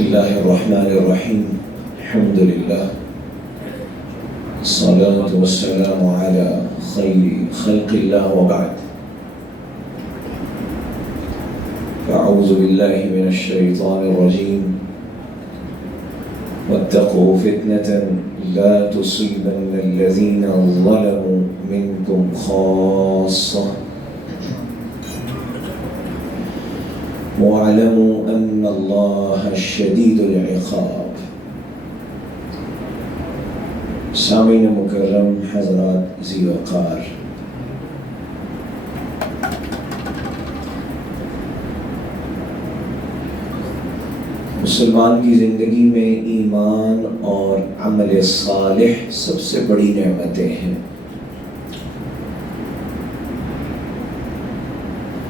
بسم الله الرحمن الرحيم الحمد لله الصلاة والسلام على خير خلق الله وبعد فأعوذ بالله من الشيطان الرجيم واتقوا فتنة لا تصيبن الذين ظلموا منكم خاصة واعلموا أن الله شديد العقاب. سامعین مکرم حضرات ذی وقار، مسلمان کی زندگی میں ایمان اور عمل صالح سب سے بڑی نعمتیں ہیں،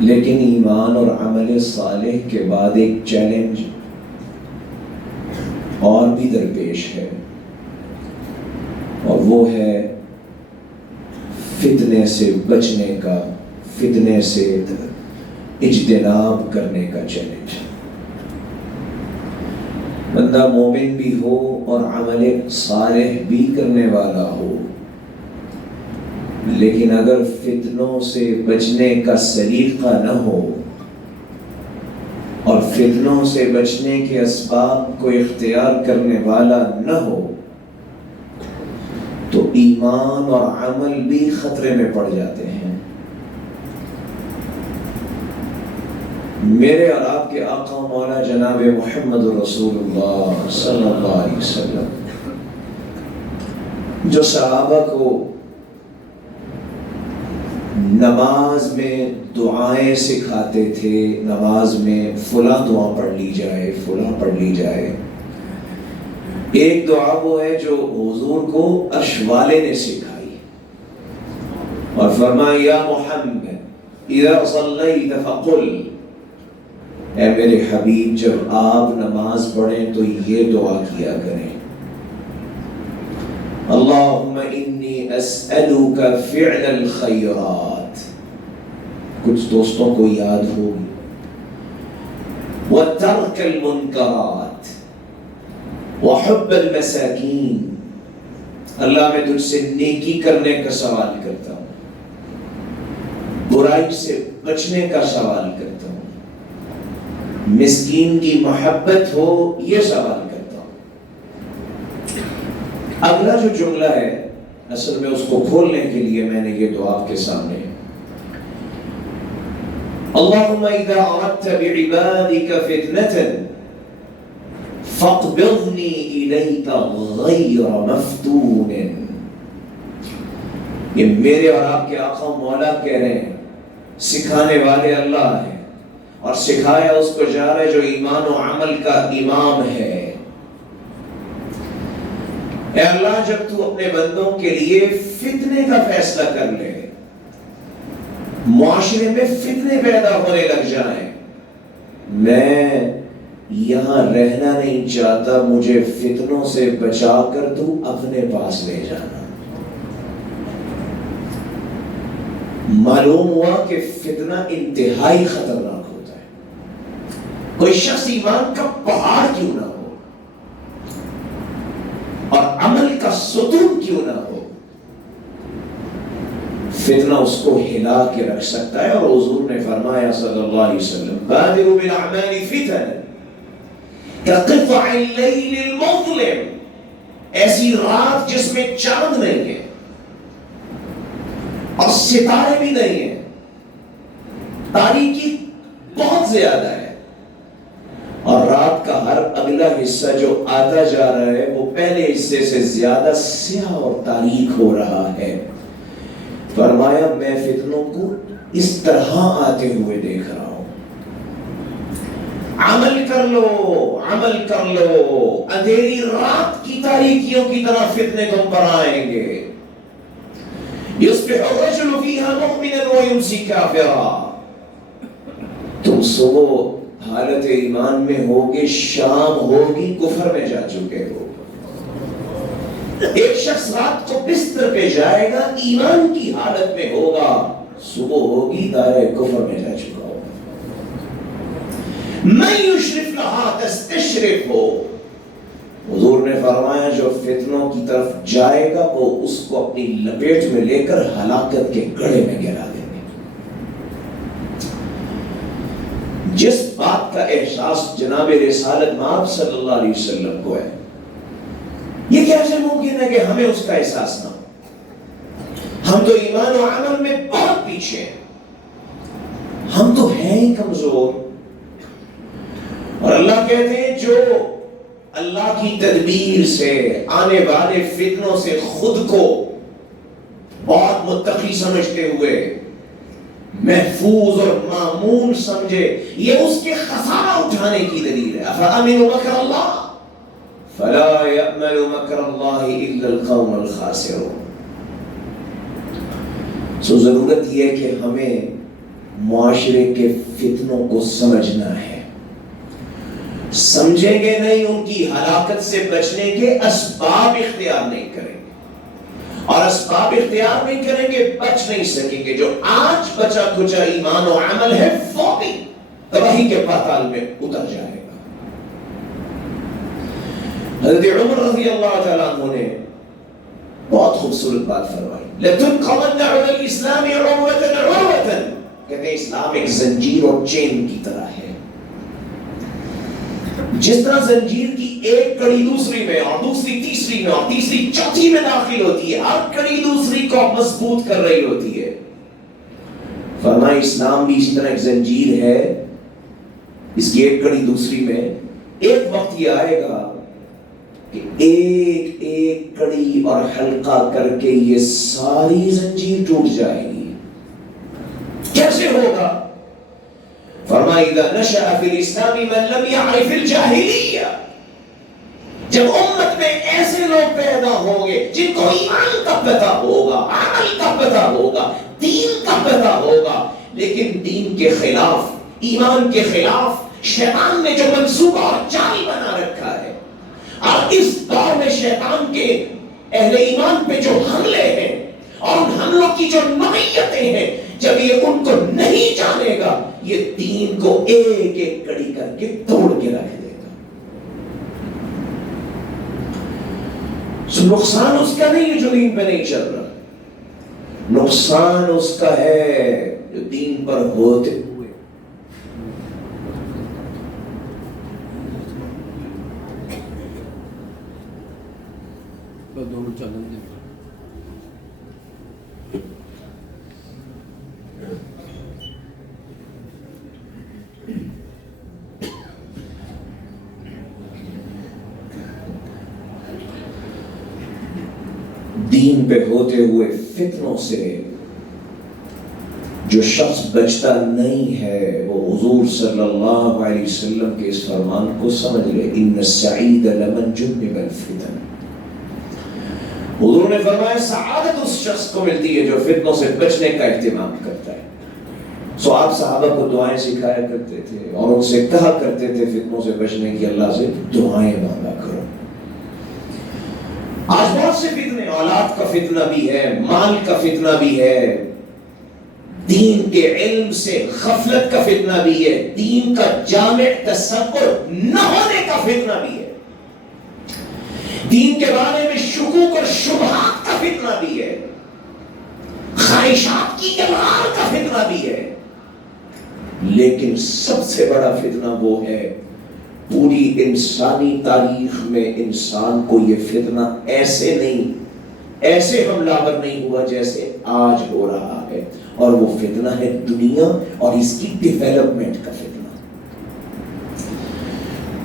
لیکن ایمان اور عمل صالح کے بعد ایک چیلنج اور بھی درپیش ہے، اور وہ ہے فتنے سے بچنے کا، فتنے سے اجتناب کرنے کا چیلنج۔ بندہ مومن بھی ہو اور عمل صالح بھی کرنے والا ہو، لیکن اگر فتنوں سے بچنے کا سلیقہ نہ ہو اور فتنوں سے بچنے کے اسباب کو اختیار کرنے والا نہ ہو تو ایمان اور عمل بھی خطرے میں پڑ جاتے ہیں۔ میرے اور آپ کے آقا مولا جناب محمد رسول اللہ صلی اللہ علیہ وسلم جو صحابہ کو نماز میں دعائیں سکھاتے تھے، نماز میں فلاں دعا پڑھ لی جائے، فلاں پڑھ لی جائے، ایک دعا وہ ہے جو حضور کو عرش والے نے سکھائی اور فرمایا یا محمد اذا صلیت فقل، اے میرے حبیب جب آپ نماز پڑھیں تو یہ دعا کیا کریں، اللہم انی اسألوک فعل الخیرات، کچھ دوستوں کو یاد ہوگی، وترک المنکرات وحب المساکین، اللہ میں تجھ سے نیکی کرنے کا سوال کرتا ہوں، برائی سے بچنے کا سوال کرتا ہوں، مسکین کی محبت ہو یہ سوال کرتا ہوں۔ اگلا جو جملہ ہے اصل میں اس کو کھولنے کے لیے میں نے یہ دعا آپ کے سامنے، اللہم اذا اردت بعبادک فتنة فاقبضنی الیک غیر مفتون، یہ میرے اور آپ کے آقا مولا کہہ رہے ہیں، سکھانے والے اللہ ہیں اور سکھایا اس کو جا رہا ہے جو ایمان و عمل کا امام ہے۔ اے اللہ جب تو اپنے بندوں کے لیے فتنے کا فیصلہ کر لے، معاشرے میں فتنے پیدا ہونے لگ جائیں، میں یہاں رہنا نہیں چاہتا، مجھے فتنوں سے بچا کر تو اپنے پاس لے جانا۔ معلوم ہوا کہ فتنہ انتہائی خطرناک ہوتا ہے، کوئی شخص ایمان کا پہاڑ کیوں نہ ہو اور عمل کا ستون کیوں نہ ہو، فتنہ اس کو ہلا کے رکھ سکتا ہے۔ اور حضور نے فرمایا صلی اللہ علیہ وسلم بادروا بالاعمال فتنا کقطع اللیل المظلم، ایسی رات جس میں چاند نہیں ہے اور ستارے بھی نہیں ہیں، تاریکی بہت زیادہ ہے، اور رات کا ہر اگلا حصہ جو آتا جا رہا ہے وہ پہلے حصے سے زیادہ سیاہ اور تاریک ہو رہا ہے۔ فرمایا میں فتنوں کو اس طرح آتے ہوئے دیکھ رہا ہوں، عمل کر لو، عمل کر لو، اندھیری رات کی تاریکیوں کی طرح فتنے تم پر آئیں گے۔ یصبح الرجل فیہا مؤمنا ویمسی کافرا، تم صبح حالت ایمان میں ہوگے، شام ہوگی کفر میں جا چکے ہو۔ ایک شخص رات کو بستر پہ جائے گا ایمان کی حالت میں ہوگا، صبح ہوگی دائرہ کفر میں جا چکا ہوگا۔ من یشرف لہا تستشرف ہو. حضور نے فرمایا جو فتنوں کی طرف جائے گا وہ اس کو اپنی لپیٹ میں لے کر ہلاکت کے گڑھے میں گرا دیں گے. جس بات کا احساس جناب رسالت مآب صلی اللہ علیہ وسلم کو ہے، یہ کیسے ممکن ہے کہ ہمیں اس کا احساس نہ ہو؟ ہم تو ایمان و عمل میں بہت پیچھے ہیں، ہم تو ہیں ہی کمزور. اور اللہ کہتے ہیں جو اللہ کی تدبیر سے آنے والے فتنوں سے خود کو بہت متقی سمجھتے ہوئے محفوظ اور معمول سمجھے، یہ اس کے خسارہ اٹھانے کی دلیل ہے. افامنوا مکر اللہ فلا یأمن مکر اللہ الا القوم الخاسرون. سو ضرورت یہ ہے کہ ہمیں معاشرے کے فتنوں کو سمجھنا ہے. سمجھیں گے نہیں، ان کی ہلاکت سے بچنے کے اسباب اختیار نہیں کریں گے، اور اسباب اختیار نہیں کریں گے بچ نہیں سکیں گے. جو آج بچا کچا ایمان و عمل ہے وہ بھی تباہی کے پاتال میں اتر جائے گا. حضرت عمر رضی اللہ تعالیٰ عنہ نے بہت خوبصورت بات فرمائی. لَتُنْقَضَنَّ عُلَى الْإِسْلَامِ عُرْوَةً عُرْوَةً. کہتے ہیں اسلام ایک زنجیر اور چین کی طرح ہے. جس طرح زنجیر کی ایک کڑی دوسری میں اور دوسری تیسری میں اور تیسری چوتھی میں داخل ہوتی ہے، ہر کڑی دوسری کو مضبوط کر رہی ہوتی ہے، فرمایا اسلام بھی اسی طرح ایک زنجیر ہے. اس کی ایک کڑی دوسری میں، ایک وقت یہ آئے گا کہ ایک ایک کڑی اور حلقہ کر کے یہ ساری زنجیر ٹوٹ جائے گی. کیسے ہوگا؟ فرمایا اذا نشأ فی الاسلام من لم يعرف الجاہلیہ. جب امت میں ایسے لوگ پیدا ہوں گے جن کو ایمان کا پتہ ہوگا، عمل کا پتہ ہوگا، دین کا پتہ ہوگا، لیکن دین کے خلاف، ایمان کے خلاف شیطان نے جو منصوبہ اور چال بنا رکھا ہے، اور اس دور میں شیطان کے اہل ایمان پہ جو حملے ہیں اور ان حملوں کی جو نوعیتیں ہیں، جب یہ ان کو نہیں جانے گا یہ دین کو ایک ایک کڑی کر کے توڑ کے رکھ دے گا. سو نقصان اس کا نہیں ہے جو دین پہ نہیں چل رہا، نقصان اس کا ہے جو دین پر ہوتے ہوئے دونوں چلن دے. دین پہ ہوتے ہوئے فتنوں سے جو شخص بچتا نہیں ہے وہ حضور صلی اللہ علیہ وسلم کے اس فرمان کو سمجھ لے، ان السعید لمن جنب الفتن. حضور نے فرمایا سعادت اس شخص کو ملتی ہے جو فتنوں سے بچنے کا اہتمام کرتا ہے. سو آپ صحابہ کو دعائیں سکھایا کرتے تھے اور ان سے کہا کرتے تھے فتنوں سے بچنے کی اللہ سے دعائیں مانگا کرو. آج بہت سے فتنے، اولاد کا فتنہ بھی ہے، مال کا فتنہ بھی ہے، دین کے علم سے غفلت کا فتنہ بھی ہے، دین کا جامع تصور نہ ہونے کا فتنہ بھی ہے، دین کے بارے میں شکوک اور شبہات کا فتنہ بھی ہے، خواہشات کی اقرار کا فتنہ بھی ہے. لیکن سب سے بڑا فتنہ وہ ہے، پوری انسانی تاریخ میں انسان کو یہ فتنہ ایسے حملہ آور نہیں ہوا جیسے آج ہو رہا ہے، اور وہ فتنہ ہے دنیا اور اس کی ڈیولپمنٹ کا فتنہ.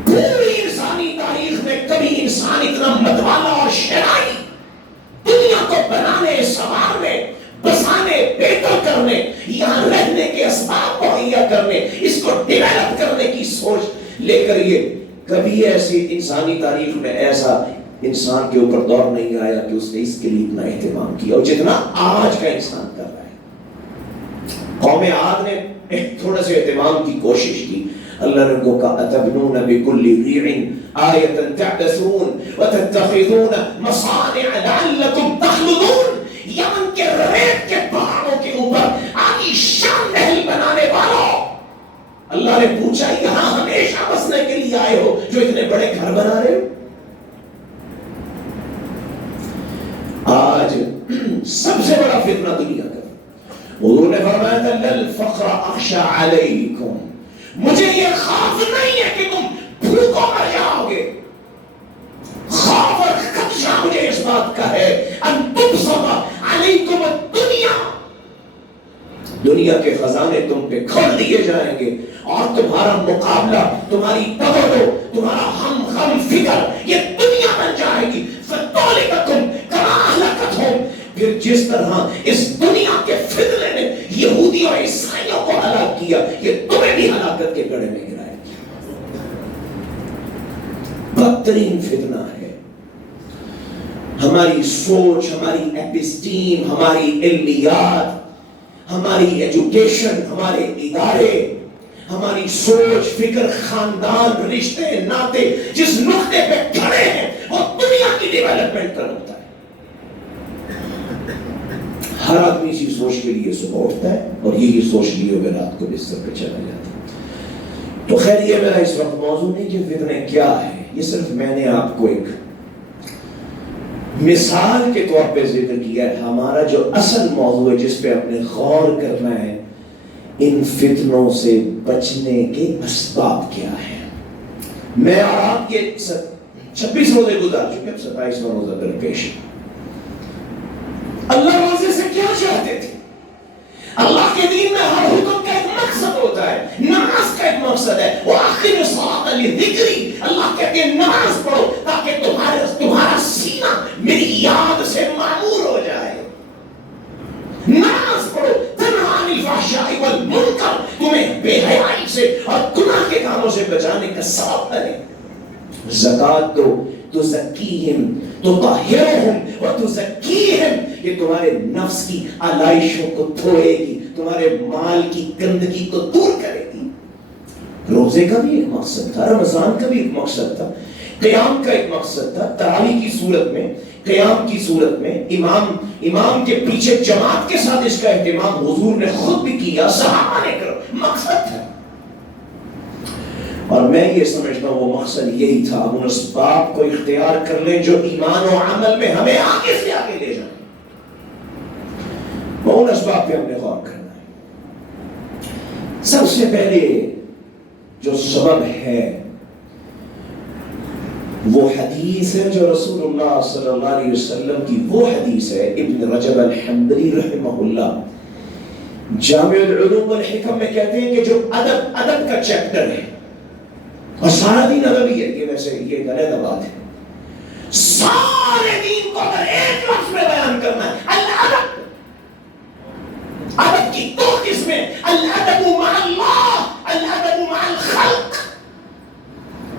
پوری انسانی تاریخ میں کبھی انسان اتنا متوالا اور شرائی دنیا کو بنانے، سنوارنے، بسانے، بہتر کرنے، یہاں رہنے کے اسباب مہیا کرنے، اس کو ڈیولپ کرنے کی سوچ لے کر یہ کبھی ایسی انسانی تاریخ میں ایسا انسان کے اوپر دور نہیں آیا کہ اس نے اس کے لیے اتنا اہتمام کیا اور جتنا آج کا انسان کر رہا ہے. قوم عاد نے تھوڑا سے اہتمام کی کوشش کی، اللہ نے ان کو کہا اتبنون بکل ریع آیۃ تعبثون وتتخذون مصانع لعلکم تخلدون. یمن کے ریت کے پہاڑوں کے اوپر عالی شان محل بنانے والوں، اللہ نے پوچھا یہاں ہمیں لیے آئے ہو جو اتنے بڑے گھر بنا رہے ہو؟ آج سب سے بڑا فتنہ دنیا کا، حضور نے فرمایا تھا للفقر اخشى علیکم، مجھے یہ خوف نہیں ہے کہ تم بھوکوں مر جاؤ گے، خوف اور خدشہ مجھے اس بات کا ہے ان تبسط علیکم الدنیا، دنیا کے خزانے تم پہ کھول دیے جائیں گے اور تمہارا مقابلہ، تمہاری توجہ، تمہارا ہم غم فکر یہ دنیا بن جائے گی، فتولککم کما اہلکتہم، پھر جس طرح اس دنیا کے فتنے نے یہودیوں اور عیسائیوں کو ہلاک کیا، یہ تمہیں بھی ہلاکت کے گڑھے میں گرائے گا۔ بدترین فتنہ ہے ہماری سوچ، ہماری ایپسٹیم، ہماری علمیات، ہماری ایجوکیشن، ہمارے ادارے، ہماری سوچ، فکر، خاندان، رشتے، ناطے جس نقطے پہ کھڑے ہیں وہ دنیا کی ڈیولپمنٹ کا نقطہ ہے۔ ہر آدمی اسی سوچ کے لیے صبح اٹھتا ہے اور یہی سوچ لیے ہوئے رات کو بستر پہ چلا جاتا ہے۔ تو خیر یہ میرا اس وقت موضوع نہیں کہ فتنے کیا ہے، یہ صرف میں نے آپ کو ایک مثال کے طور پہ ذکر کیا ہے۔ ہمارا جو اصل موضوع ہے جس پہ آپ نے غور کرنا ہے، ان فتنوں سے بچنے کے اسباب کیا ہیں۔ میں اور آپ یہ 26 روزے گزار چکے، اب 27واں روزہ درپیش۔ اللہ روزے سے کیا چاہتے تھے؟ اللہ کے دین میں ہر حکم کا ایک مقصد ہوتا ہے، نماز کا ایک مقصد ہے، وَأَقِمِ الصَّلَاةَ لِذِكْرِي، اللہ کہتے ہیں نماز پڑھو تاکہ تمہارا سینہ میری یاد سے معمور ہو جائے۔ نماز پڑھو تنہی عن الفحشاء والمنکر، تمہیں بے حیائی سے اور گناہ کے کاموں سے بچانے کا سبب بنے۔ زکوٰۃ دو تزکیہم تطہرہم وتزکیہم، یہ تمہارے نفس کی علائشوں کو دھوئے گی، تمہارے مال کی گندگی کو دور کرے گی۔ روزے کا بھی ایک مقصد تھا، رمضان کا بھی ایک مقصد تھا، قیام کا ایک مقصد تھا۔ تراویح کی صورت میں، قیام کی صورت میں امام کے پیچھے جماعت کے ساتھ اس کا اہتمام حضور نے خود بھی کیا، صحابہ نے کرا، مقصد تھا۔ اور میں یہ سمجھتا ہوں وہ مقصد یہی تھا، ہم ان اسباب کو اختیار کر لیں جو ایمان و عمل میں ہمیں آگے سے آگے لے جائیں۔ وہ ان اسباب پہ ہم نے غور کرنا ہے۔ سب سے پہلے جو سبب ہے وہ حدیث ہے جو رسول اللہ صلی اللہ علیہ وسلم کی وہ حدیث ہے، ابن رجب الحنبلی رحمہ اللہ جامع العلوم والحکم میں کہتے ہیں کہ جو ادب کا چیپٹر ہے، اور سارا دین ادب ہی ہے، یہ ویسے یہ غلط بات ہے، سارے دین کو اگر ایک لفظ میں بیان کرنا ہے، الادب۔ ادب کی دو قسمیں، الادب مع اللہ، الادب مع الخلق۔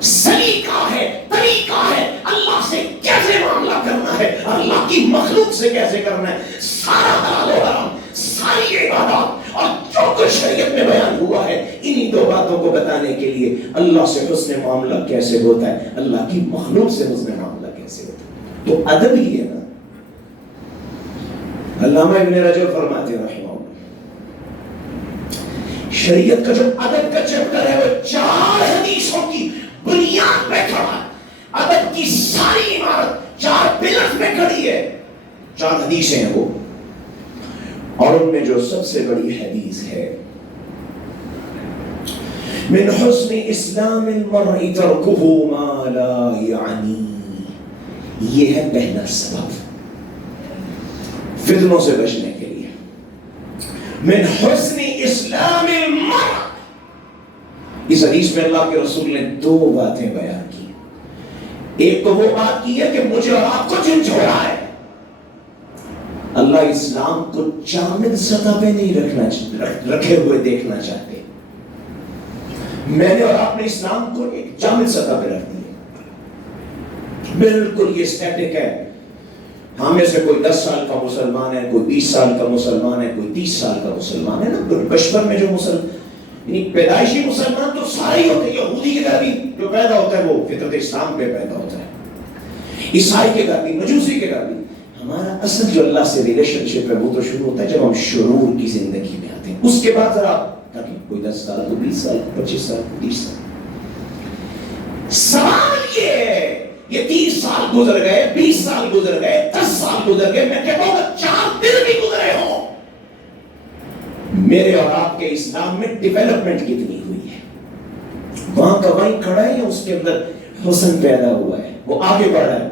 سلیقہ ہے، طریقہ ہے، اللہ سے کیسے معاملہ کرنا ہے، اللہ کی مخلوق سے کیسے کرنا ہے، سارا حلال و حرام، ساری عبادات اور جو کچھ شریعت میں بیان ہوا ہے، انہی دو باتوں کو بتانے کے لیے اللہ سے حسن معاملہ کیسے ہوتا ہے، اللہ کی مخلوق سے حسن معاملہ کیسے ہوتا ہے، تو ادب ہی ہے نا۔ علامہ ابن رجب فرماتے ہیں رحمہ اللہ، شریعت کا جو ادب کا چیپٹر ہے وہ 4 حدیثوں کی بنیاد پہ کھڑا ہے۔ ادب کی ساری عمارت 4 پلرز پہ کھڑی ہے، 4 حدیثیں ہیں وہ، اور ان میں جو سب سے بڑی حدیث ہے من حسن اسلام المرء ترکہ ما لا یعنی، یہ ہے پہلا سبب فتنوں سے بچنے کے لیے۔ من حسن اسلام المرء، اس حدیث میں اللہ کے رسول نے 2 باتیں بیان کی۔ ایک تو وہ بات کی ہے کہ مجھے اور آپ کو جن چھوڑا ہے، اللہ اسلام کو جامد سطح پہ نہیں رکھے ہوئے دیکھنا چاہتے۔ میں نے اور آپ نے اسلام کو ایک جامد سطح پہ رکھ دیا، بالکل یہ اسٹیٹک ہے۔ ہم میں سے کوئی 10 سال کا مسلمان ہے، کوئی 20 سال کا مسلمان ہے، کوئی 30 سال کا مسلمان ہے نا۔ بچپن میں جو یعنی پیدائشی مسلمان تو سارے ہی ہوتے ہیں، یہودی کے گھر بھی جو پیدا ہوتا ہے وہ فطرت اسلام پہ پیدا ہوتا ہے، عیسائی کے گھر بھی، مجوسی کے گھر بھی۔ ہمارا اصل جو اللہ سے ریلیشن شپ ہے وہ تو شروع ہوتا ہے جب ہم شرور کی زندگی میں آتے ہیں، اس کے بعد ذرا کوئی 10 سال، کوئی 20 سال، 25 سال، 30 سال۔ سوال یہ ہے، یہ 30 سال گزر گئے، 20 سال گزر گئے، 10 سال گزر گئے، میں کہتا ہوں 4 دن بھی گزرے ہوں، میرے اور آپ کے اسلام میں ڈیولپمنٹ کتنی ہوئی ہے؟ وہاں کا وہیں کھڑا ہے یا اس کے اندر حسن پیدا ہوا ہے، وہ آگے بڑھا ہے؟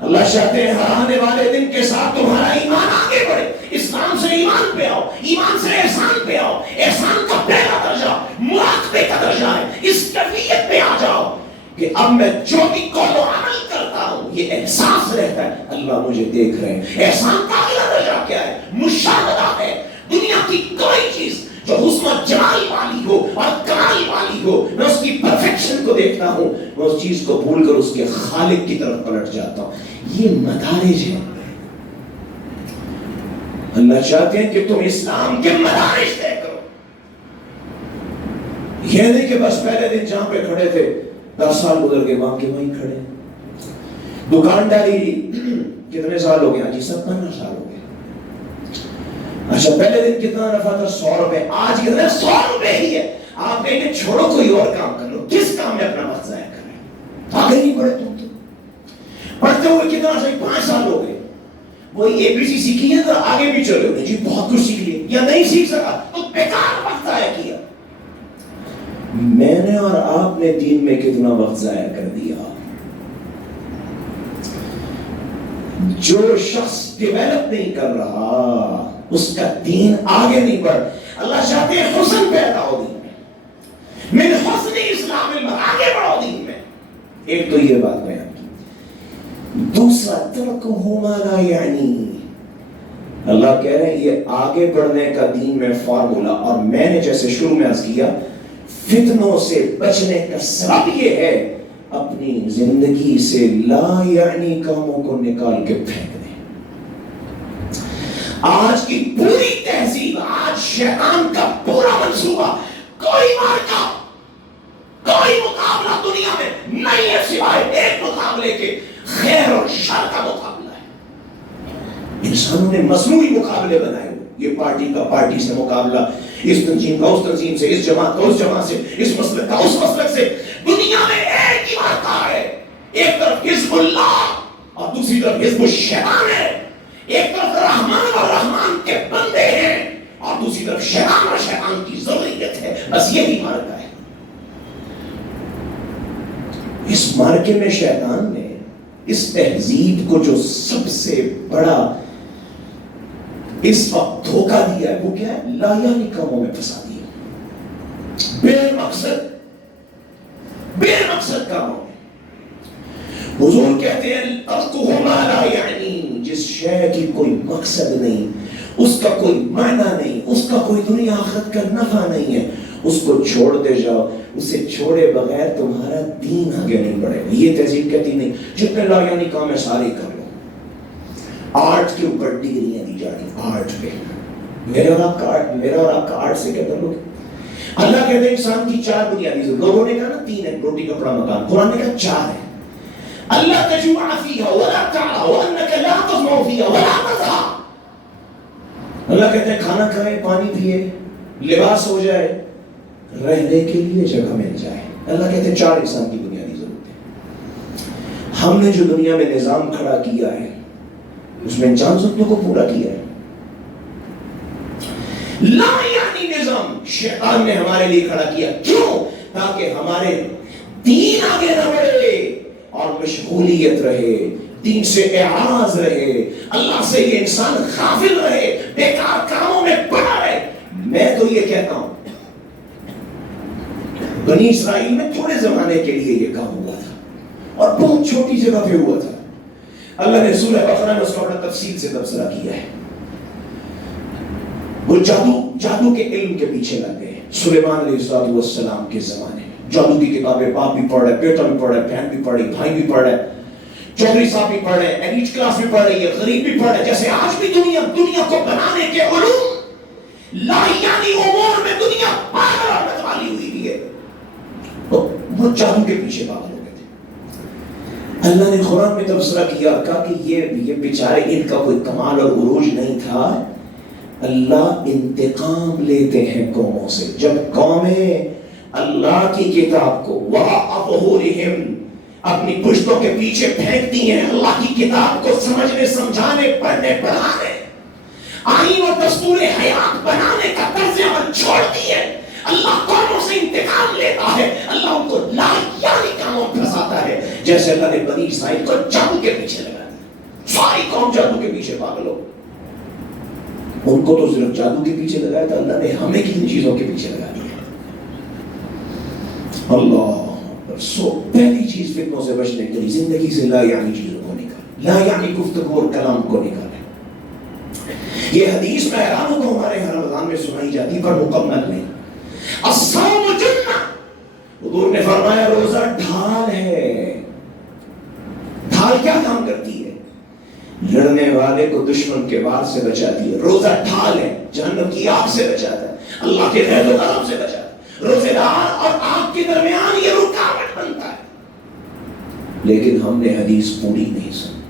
اللہ چاہتے ہیں ہر آنے والے دن کے ساتھ تمہارا ایمان آگے بڑھے، اسلام سے ایمان پہ آؤ، ایمان سے احسان پہ آؤ، احسان کا پہلا درجہ مراقبے کا درجہ ہے، اس کیفیت پہ آ جاؤ کہ اب میں جو بھی قول و عمل کرتا ہوں یہ احساس رہتا ہے اللہ مجھے دیکھ رہے ہیں۔ احسان کا اگلا درجہ کیا ہے؟ مشاہدہ ہے۔ دنیا کی کوئی چیز جو حسن و جمال والی ہو اور کمال والی ہو، میں اس کی پرفیکشن کو دیکھتا ہوں، میں اس چیز کو بھول کر اس کے خالق کی طرف پلٹ جاتا ہوں۔ یہ مدارج ہے۔ اللہ چاہتے ہیں کہ تم اسلام کے مدارج طے کرو، یہ نہیں کہ بس پہلے دن جہاں پہ کھڑے تھے 10 سال گزر گئے وہاں کے وہیں کھڑے، دکانداری کتنے سال ہو گیا جی؟ 15 سال ہو گئے۔ اچھا پہلے دن کتنا نفع تھا؟ 100 روپے، آج کتنے؟ 100 روپے ہی ہے۔ آپ کہیں گے چھوڑو کوئی اور کام کر لو، کس کام میں اپنا وقت ضائع کر رہے ہیں؟ آگے نہیں بڑھے تم تو پڑھتے ہوئے کتنا صحیح 5 سال ہو گئے، وہی ABC سیکھی ہے تو آگے بھی چلے ہوئے جی بہت کچھ سیکھ لیا، یا نہیں سیکھ سکا تو بیکار وقت ضائع کیا۔ میں نے اور آپ نے دین میں کتنا وقت ضائع کر دیا۔ جو شخص ڈیولپ نہیں کر رہا اس کا دین آگے نہیں بڑھ۔ اللہ چاہتے ہیں حسن پیدا ہو دین میں، من حسن اسلام میں آگے بڑھو دین میں۔ ایک تو یہ بات بیان کی، دوسرا ترکہ ما لا یعنی۔ اللہ کہہ رہے ہیں یہ آگے بڑھنے کا دین میں فارمولا، اور میں نے جیسے شروع میں عرض کیا فتنوں سے بچنے کا سبب یہ ہے اپنی زندگی سے لا یعنی کاموں کو نکال کے پھینک دیں۔ آج کی پوری تہذیب، آج شیطان کا پورا منصوبہ، کوئی مارکا، کوئی مقابلہ دنیا میں نہیں ہے سوائے ایک مقابلے کے، خیر اور شر کا مقابلہ ہے۔ انسانوں نے مصنوعی مقابلے بنائے، یہ پارٹی کا پارٹی سے مقابلہ، اس تنظیم کا اس تنظیم سے، اس جماعت کا اس جماعت سے، اس مسلک کا اس مسلک سے۔ دنیا میں ایک ہی مارکا ہے، ایک طرف حزب اللہ اور دوسری طرف حزب الشیطان ہے، ایک طرف رحمان اور رحمان کے بندے ہیں اور دوسری طرف شیطان اور شیطان کی ضروریت ہے، بس یہی مارکا ہے۔ اس مارکے میں شیطان نے اس تہذیب کو جو سب سے بڑا اس وقت دھوکہ دیا ہے وہ کیا ہے؟ لا یعنی کاموں میں پھنسا دیا، بے مقصد کاموں میں۔ حضور کہتے ہیں ترکہ ما لا یعنی، جس شے کی کوئی مقصد نہیں، اس کا کوئی معنی نہیں، اس کا کوئی دنیا آخرت کا نفع نہیں ہے، اس کو چھوڑ دے جاؤ۔ اسے چھوڑے بغیر تمہارا دین آگے نہیں بڑھے گا۔ یہ تہذیب کہتی نہیں جتنے لا یعنی کام ہے سارے کر لو۔ آرٹ کے اوپر ڈگریاں دی جا رہی، آرٹ پہ، میرا اور آپ کا آرٹ سے کیا تعلق ہے؟ اللہ کہتے ہیں انسان کی 4 بنیادی ضرورت، لوگوں نے کہا نا 3 ہے، روٹی کپڑا مکان، قرآن نے کہا 4 ہے۔ اللہ تجوع فیہا ولا تعرى وانک لا تظمأ فیہا ولا تضحى۔ اللہ کہتے ہیں کھانا کھائے، پانی پیے، لباس ہو جائے، رہنے کے لیے جگہ مل جائے۔ اللہ کہتے ہیں 4 انسان کی بنیادی ضرورت ہے۔ ہم نے جو دنیا میں نظام کھڑا کیا ہے اس میں ان 4 ضرورتوں کو پورا کیا ہے۔ لا یعنی نظام شیطان نے ہمارے لیے کھڑا کیا، کیوں؟ تاکہ ہمارے دین آگے نہ بڑھے اور مشغولیت رہے، دین سے اعراض رہے، اللہ سے یہ انسان غافل رہے، بیکار کاموں میں پڑا رہے۔ میں تو یہ کہتا ہوں بنی اسرائیل میں تھوڑے زمانے کے لیے یہ کام ہوا تھا اور بہت چھوٹی جگہ پہ ہوا تھا۔ اللہ نے سورہ بقرہ میں اس کا بڑا تفصیل سے تبصرہ کیا ہے۔ وہ جادو کے علم کے پیچھے لگ گئے سلیمان علیہ السلام کے زمانے میں۔ جادو کی کتابیں باپ بھی پڑھ رہے، بیٹا بھی پڑھ رہے، بہن بھی پڑھ رہی، بھائی بھی پڑھ رہے، چودھری صاحب بھی پڑھ رہے، ایلیٹ کلاس بھی پڑھ رہی ہے، غریب بھی پڑھ رہے۔ جیسے آج بھی دنیا کو بنانے کے علوم لا یعنی امور میں دنیا پاگل اور متوالی ہوئی ہے، وہ جادو کے پیچھے پاگل ہو گئے تھے۔ اللہ نے قرآن میں تبصرہ کیا اور کہا کہ یہ بیچارے ان کا کوئی کمال اور عروج نہیں تھا، اللہ انتقام لیتے ہیں قوموں سے۔ جب قومیں اللہ کی کتاب کو وَأَظْهُرِهِمْ اپنی پشتوں کے پیچھے پھینکتی ہیں، اللہ کی کتاب کو سمجھنے سمجھانے پڑھنے پڑھانے آئین و دستور حیات بنانے کا طرز عمل چھوڑتی ہے۔ اللہ قوموں سے انتقام لیتا ہے، اللہ ان کو لا یعنی کاموں پھنساتا ہے، جیسے اللہ نے بنی اسرائیل کو جادو کے پیچھے لگا دیا۔ ساری قوم جادو کے پیچھے پاگل ہو، ان کو تو صرف جادو کے پیچھے لگایا تھا، اللہ نے ہمیں کن چیزوں کے پیچھے لگا دیا۔ اللہ سو پہلی چیز فتنوں سے بچنے کے لیے زندگی سے لا یعنی چیزوں کو نکال، لا یعنی گفتگو اور کلام کو نکالیں۔ یہ حدیث میں حیران کو ہمارے یہاں رمضان میں سنائی جاتی پر مکمل نہیں۔ الصوم جنہ، حضور نے فرمایا روزہ ڈھال ہے۔ ڈھال کیا کام کرتی ہے؟ لڑنے والے کو دشمن کے وار سے بچاتی ہے۔ روزہ ڈھال ہے، جہنم کی آگ سے بچاتا ہے، اللہ کے غضب و غضب سے بچاتا ہے۔ روزے دار اور آگ کے درمیان یہ رکاوٹ بنتا ہے، لیکن ہم نے حدیث پوری نہیں سنی۔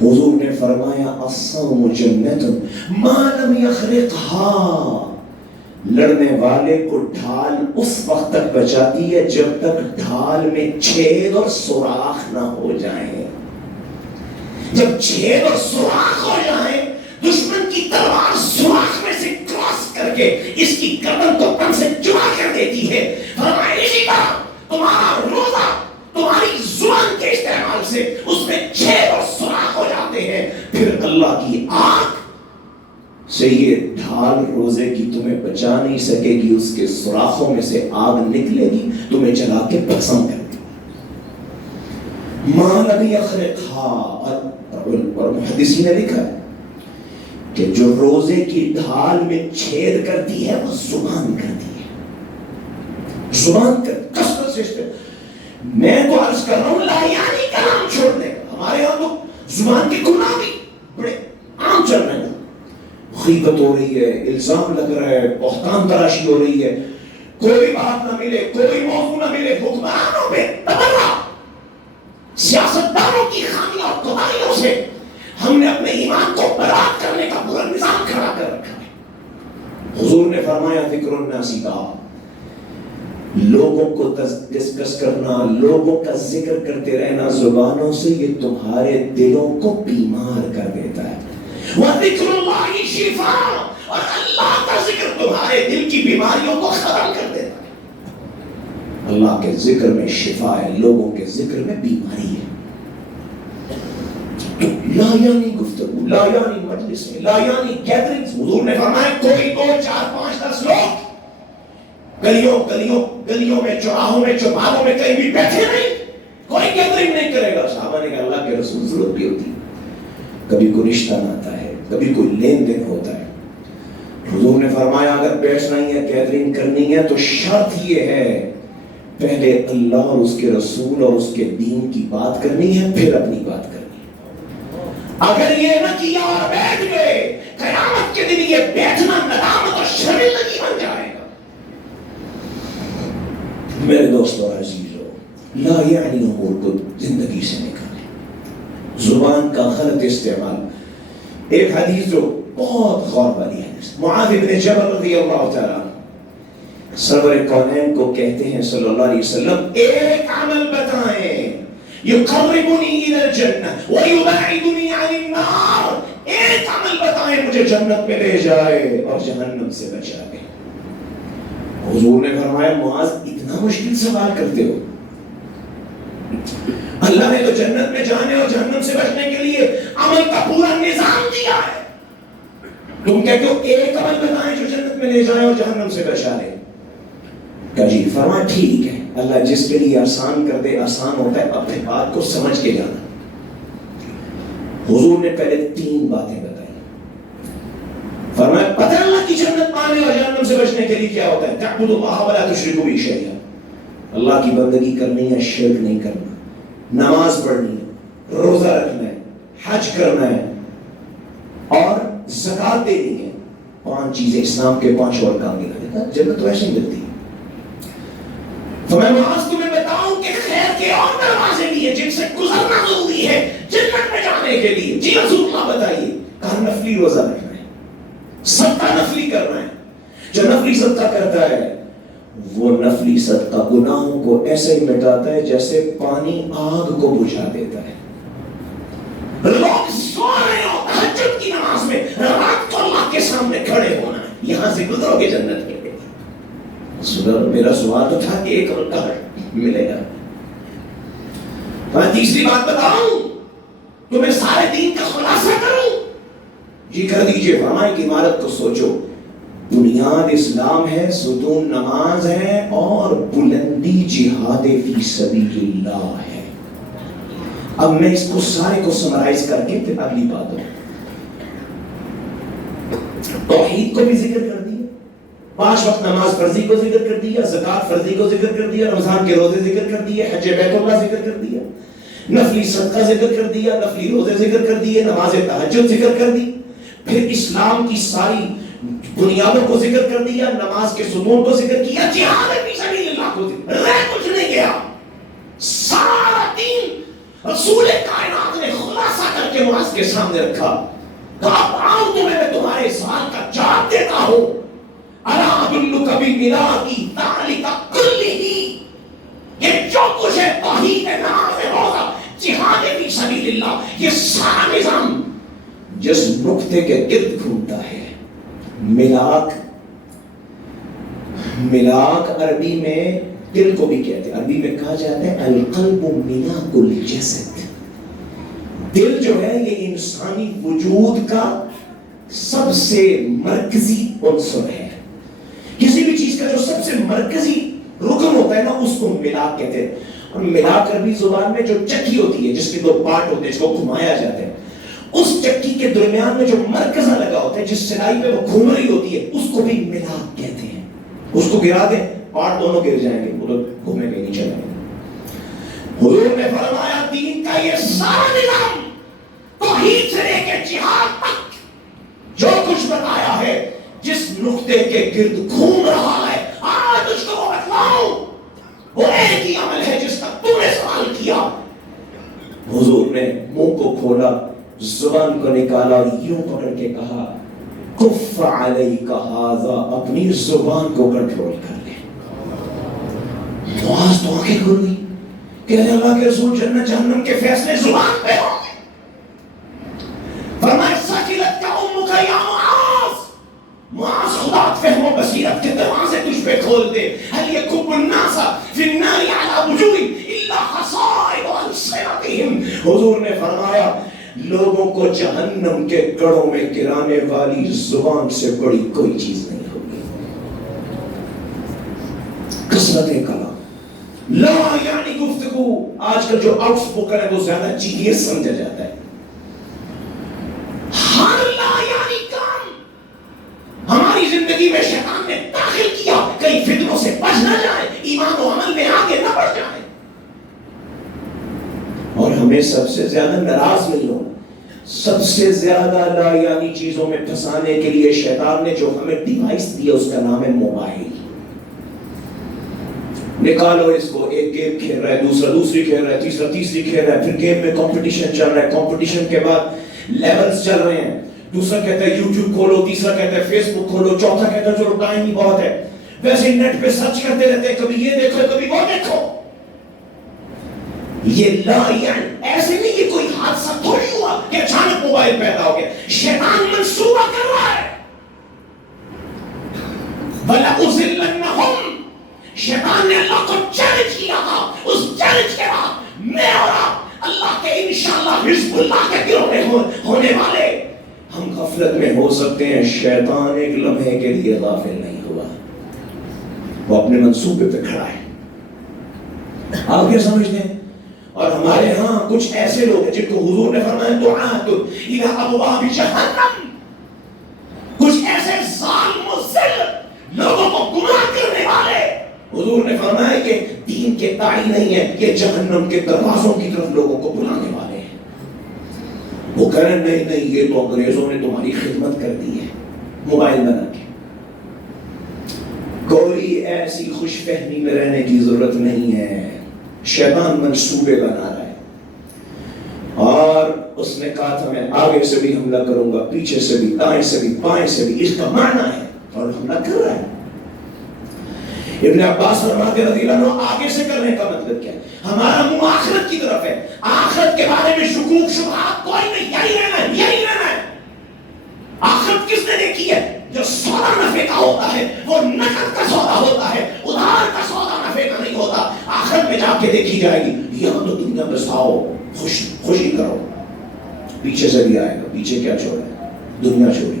حضور نے فرمایا الصوم جنۃ ما لم یخرقها، لڑنے والے کو ڈھال اس وقت تک بچاتی ہے جب تک ڈھال میں چھید اور سوراخ نہ ہو جائیں۔ جب چھید اور سوراخ ہو جائیں، دشمن کی تلوار سوراخ میں سے کراس کر کے اس کی گردن کو تن سے جدا کر دیتی ہے۔ فرمایا اسی طرح تمہارا روزہ تمہاری زبان کے استعمال سے اس میں چھید اور سوراخ ہو جاتے ہیں، پھر اللہ کی آگ سے یہ ڈھال روزے کی تمہیں بچا نہیں سکے گی، اس کے سوراخوں میں سے آگ نکلے گی، تمہیں جلا کے بھسم کر دے گی۔ ما لم یخرقها، اور محدثین نے لکھا ہے کہ جو روزے کی ڈھال میں چھید کرتی ہے وہ زبان کرتی ہے، زبان کر کثرت سے۔ میں تو عرض کر رہا ہوں لا یعنی کلام چھوڑنے کا، ہمارے یہاں تو زبان کے گناہ بھی بڑے عام چل رہے ہیں، غیبت ہو رہی ہے، الزام لگ رہا ہے، بہتان تراشی ہو رہی ہے، کوئی بات نہ ملے، کوئی موضوع نہ ملے، حکمرانوں میں تبرہ، سیاستدانوں کی خامیوں اور کوتاہیوں سے ہم نے اپنے ایمان کو برباد کرنے کا پورا نظام کھڑا کر رکھا ہے۔ حضور نے فرمایا ذکر الناس کا، لوگوں کو ڈسکس کرنا، لوگوں کا ذکر کرتے رہنا زبانوں سے، یہ تمہارے دلوں کو بیمار کر دیتا ہے۔ وَذِكْرُ اللَّهِ شِفَاءٌ، اور اللہ کا ذکر تمہارے دل کی بیماریوں کو ختم کر دیتا ہے۔ اللہ کے ذکر میں شفا ہے، لوگوں کے ذکر میں بیماری ہے۔ تو لا یعنی گفتگو، لا یعنی مجلس میں، لا یعنی گیدرنگز، حضور نے فرمایا کوئی 2 4 5 10 لوگ گلیوں میں، چوراہوں میں، چوپالوں میں کہیں بھی بیٹھے نہیں، کوئی گیدرنگ نہیں کرے گا۔ صحابہ نے کہا اللہ کے رسول ضرورت بھی ہوتی ہے، کبھی کوئی رشتہ ناتا ہے، کبھی کوئی لین دین ہوتا ہے۔ حضور نے فرمایا اگر بیٹھنا ہی ہے، گیدرنگ کرنی ہے تو شرط یہ ہے پہلے اللہ اور اس کے رسول اور اس کے دین کی بات کرنی ہے، پھر اپنی بات کرنی ہے۔ اگر یہ نہ کیا اور بیٹھ گئے، قیامت کے دن یہ بیٹھنا ندامت اور شرمندگی بن جائے گا۔ میرے دوستو اور عزیزو، لا یعنی امور کو زندگی سے نکالیں، زبان کا غلط استعمال۔ ایک حدیث جو بہت غور والی حدیث، معاذ بن جبل رضی اللہ تعالیٰ سرور کونین کو کہتے ہیں صلی اللہ علیہ وسلم ایک عمل بتائیں یقربنی الی الجنہ ویبعدنی عن النار، ایک عمل بتائیں مجھے جنت میں لے جائے اور جہنم سے بچائے۔ حضور نے فرمایا معاذ اتنا مشکل سوال کرتے ہو؟ اللہ نے تو جنت میں جانے اور جہنم سے بچنے کے لیے عمل کا پورا نظام دیا ہے، تم کہتے ہو ایک عمل بتائیں جو جنت میں لے جائے اور جہنم سے بچا لے؟ کہ جی فرمایا ٹھیک ہے، اللہ جس کے لیے آسان کر دے، آسان ہوتا ہے اپنے بات کو سمجھ کے جانا۔ حضور نے پہلے 3 باتیں بتائی، فرمایا پتہ اللہ کی جنت پانے اور جہنم سے بچنے کے لیے کیا ہوتا ہے؟ تعبد اللہ ولا تشرکوا بہ شیئا، اللہ کی بندگی کرنی ہے، شرک نہیں کرنا، نماز پڑھنی ہے، روزہ رکھنا ہے، حج کرنا ہے اور زکات دینی ہے۔ 5 چیزیں اسلام کے 5 اور کام گنا دیتا، جنت تو ایسے ہی ملتی ہے۔ تو میں معاذ تمہیں بتاؤں کہ خیر کے اور دروازے بھی ہیں جن سے گزرنا ضروری ہے جنت میں جانے کے لیے۔ جی رسول اللہ بتائیے۔ کہا نفلی روزہ رکھنا ہے، صدقہ نفلی کرنا ہے۔ جو نفلی صدقہ کرتا ہے وہ نفلی صدقہ گناہوں کو ایسے ہی مٹاتا ہے جیسے پانی آگ کو بجھا دیتا ہے. لوگ سو رہے ہو تہجد کی نماز میں، رات کو اللہ کے سامنے کھڑے ہونا ہے، یہاں سے گزرو گے جنت کے لیے. میرا سوال تو تھا کہ ایک رکعت ملے گا. میں تیسری بات بتاؤں تو میں سارے دین کا خلاصہ کروں؟ جی کر دیجئے. فرمائے کہ عمارت کو سوچو، بنیاد اسلام ہے، ستون نماز ہے، اور بلندی جہاد فی سبیل اللہ ہے. اب میں اس کو سارے کو سمرائز کر کے پھر اگلی بات ہے. توحید کو بھی ذکر کر دیا، 5 وقت نماز فرضی کو ذکر کر دیا، زکات فرضی کو ذکر کر دیا، رمضان کے روزے ذکر کر دیے، حج بیت اللہ ذکر کر دیا، نفلی صدقہ ذکر کر دیا، نفلی روزے ذکر کر دیے، نماز تہجد ذکر کر دی، پھر اسلام کی ساری بنیادوں کو ذکر کر دیا، نماز کے ستون کو ذکر کیا، جہاد فی سبیل اللہ کو ذکر، رہ کچھ نہیں گیا. سارا دین رسول کائنات نے خلاصہ کر کے معاذ کے سامنے رکھا. کہا آؤ تمہیں میں تمہارے سوال کا جواب دیتا ہوں. الا ادلک بملاک ذلک کلہ، یہ جو کچھ ہے توحید، نماز، روزہ، جہاد فی سبیل اللہ، یہ سارا نظام جس نقطے کے گرد گھومتا ہے. ملاک عربی میں دل کو بھی کہتے ہیں، عربی میں کہا جاتا ہے القلب ملاک الجسد. دل جو ہے یہ انسانی وجود کا سب سے مرکزی عنصر ہے. کسی بھی چیز کا جو سب سے مرکزی رکن ہوتا ہے نا، اس کو ملاک کہتے ہیں. اور ملاک عربی زبان میں جو چکی ہوتی ہے جس کے 2 پارٹ ہوتے ہیں، جس کو گھمایا جاتا ہے، اس چکی کے درمیان میں جو مرکزہ لگا ہوتا ہے، جس سلائی پہ وہ گھوم رہی ہوتی ہے، اس کو بھی ملاک کہتے ہیں. اس کو گرا دیں، پارٹ دونوں گر جائیں گے، وہ تو گھومے گے نہیں چلیں گے. حضور نے فرمایا دین کا یہ سارا نظام توحید سے لے کے جہاد تک جو کچھ بتایا ہے، جس نقطے کے گرد گھوم رہا ہے، آج اس کو بتلاؤں، وہ ایک ہی عمل ہے جس کا تم نے سوال کیا. حضور نے منہ کو کھولا، زبان کو نکالا اور یوں پکڑ کے کہا کف علیک ھذا، اپنی زبان کو کنٹرول کر لے. معاذ تو آنکھیں کھل گئی کہ اللہ کے رسول جنت جہنم کے فیصلے زبان پہ ہوں گے. فرمایا ثقلت کا امک یا معاذ، معاذ خدا فہم و بصیرت کے دروازے تجھ پہ کھول دے. هل يكب الناس في النار على وجوههم الا حصائد السنتهم. حضور نے فرمایا لوگوں کو جہنم کے کڑوں میں گرانے والی زبان سے بڑی کوئی چیز نہیں ہوگی. کثرت کلام، لا یعنی گفتگو. آج کل جو آؤٹ اسپوکن ہے وہ زیادہ جینیس سمجھا جاتا ہے. ہر لا یعنی کام ہماری زندگی میں شیطان نے داخل کیا، کئی فتنوں سے بچ نہ جائے، ایمان و عمل میں آگے نہ بڑھ جائے. اور ہمیں سب سے زیادہ ناراض نہیں ہونا، سب سے زیادہ لا یعنی چیزوں میں پھنسانے کے لیے شیطان نے جو ہمیں ڈیوائس دیا اس کا نام ہے موبائل. نکالو اس کو، ایک گیم کھیل رہا ہے، دوسرا دوسری کھیل رہا ہے، تیسرا تیسری کھیل رہا ہے، پھر گیم میں کمپٹیشن چل رہا ہے، کمپٹیشن کے بعد لیولز چل رہے ہیں. دوسرا کہتا ہے یوٹیوب کھولو، تیسرا کہتا ہے فیس بک کھولو، چوتھا کہتا ہے چلو ٹائم ہی بہت ہے. ویسے نیٹ پہ سرچ کرتے رہتے ہیں، کبھی یہ دیکھو کبھی وہ دیکھو. یہ لا یعنی ایسے نہیں، یہ کوئی حادثہ تھوڑی ہوا کہ اچانک موبائل پیدا ہو گیا. شیطان منصوبہ کر رہا ہے. وَلَأُذِلَّنَّهُمْ، شیطان نے اللہ کو چیلنج کیا تھا. اس چیلنج کے بعد میں اور آپ اللہ کے انشاءاللہ حزب اللہ کے گروہ میں ہونے والے. ہم غفلت میں ہو سکتے ہیں، شیطان ایک لمحے کے لیے غافل نہیں ہوا، وہ اپنے منصوبے پہ کھڑا ہے. آپ کیا سمجھتے ہیں؟ اور ہمارے ہاں کچھ ایسے لوگ ہیں جن کو حضور نے فرمایا دعات الی ابواب جہنم، کچھ ایسے ظالم و ذل لوگوں کو گمراہ کرنے والے. حضور نے فرمایا کہ دین کے داعی نہیں ہے، یہ جہنم کے دروازوں کی طرف لوگوں کو بلانے والے ہیں. وہ کہہ رہے نہیں نہیں، یہ تو انگریزوں نے تمہاری خدمت کر دی ہے موبائل بنا کے. کوئی ایسی خوش فہمی میں رہنے کی ضرورت نہیں ہے. شیطان منصوبے بنا رہا ہے اور اس نے کہا تھا میں آگے سے بھی حملہ کروں گا، پیچھے سے بھی، دائیں سے بھی، بائیں سے بھی. اس کا معنی ہے اور حملہ کر رہا ہے. ابن عباس فرماتے رضی اللہ عنہ آگے سے کرنے کا مطلب کیا ہے؟ ہمارا منہ آخرت کی طرف ہے، آخرت کے بارے میں شکوک شبہات کوئی نہیں، یہی رہنا ہے، یہی رہنا ہے۔ آخرت کس نے دیکھی ہے؟ جو سودا نفع کا ہوتا ہے وہ نقد کا سودا ہوتا ہے، ادھار کا سودا نفع کا نہیں ہوتا۔ آخرت میں جا کے دیکھی جائے گی، یہاں تو دنیا میں ساؤ خوشی کرو، پیچھے سے بھی آئے گا، پیچھے کیا چھوڑا ہے؟ دنیا چھوڑی۔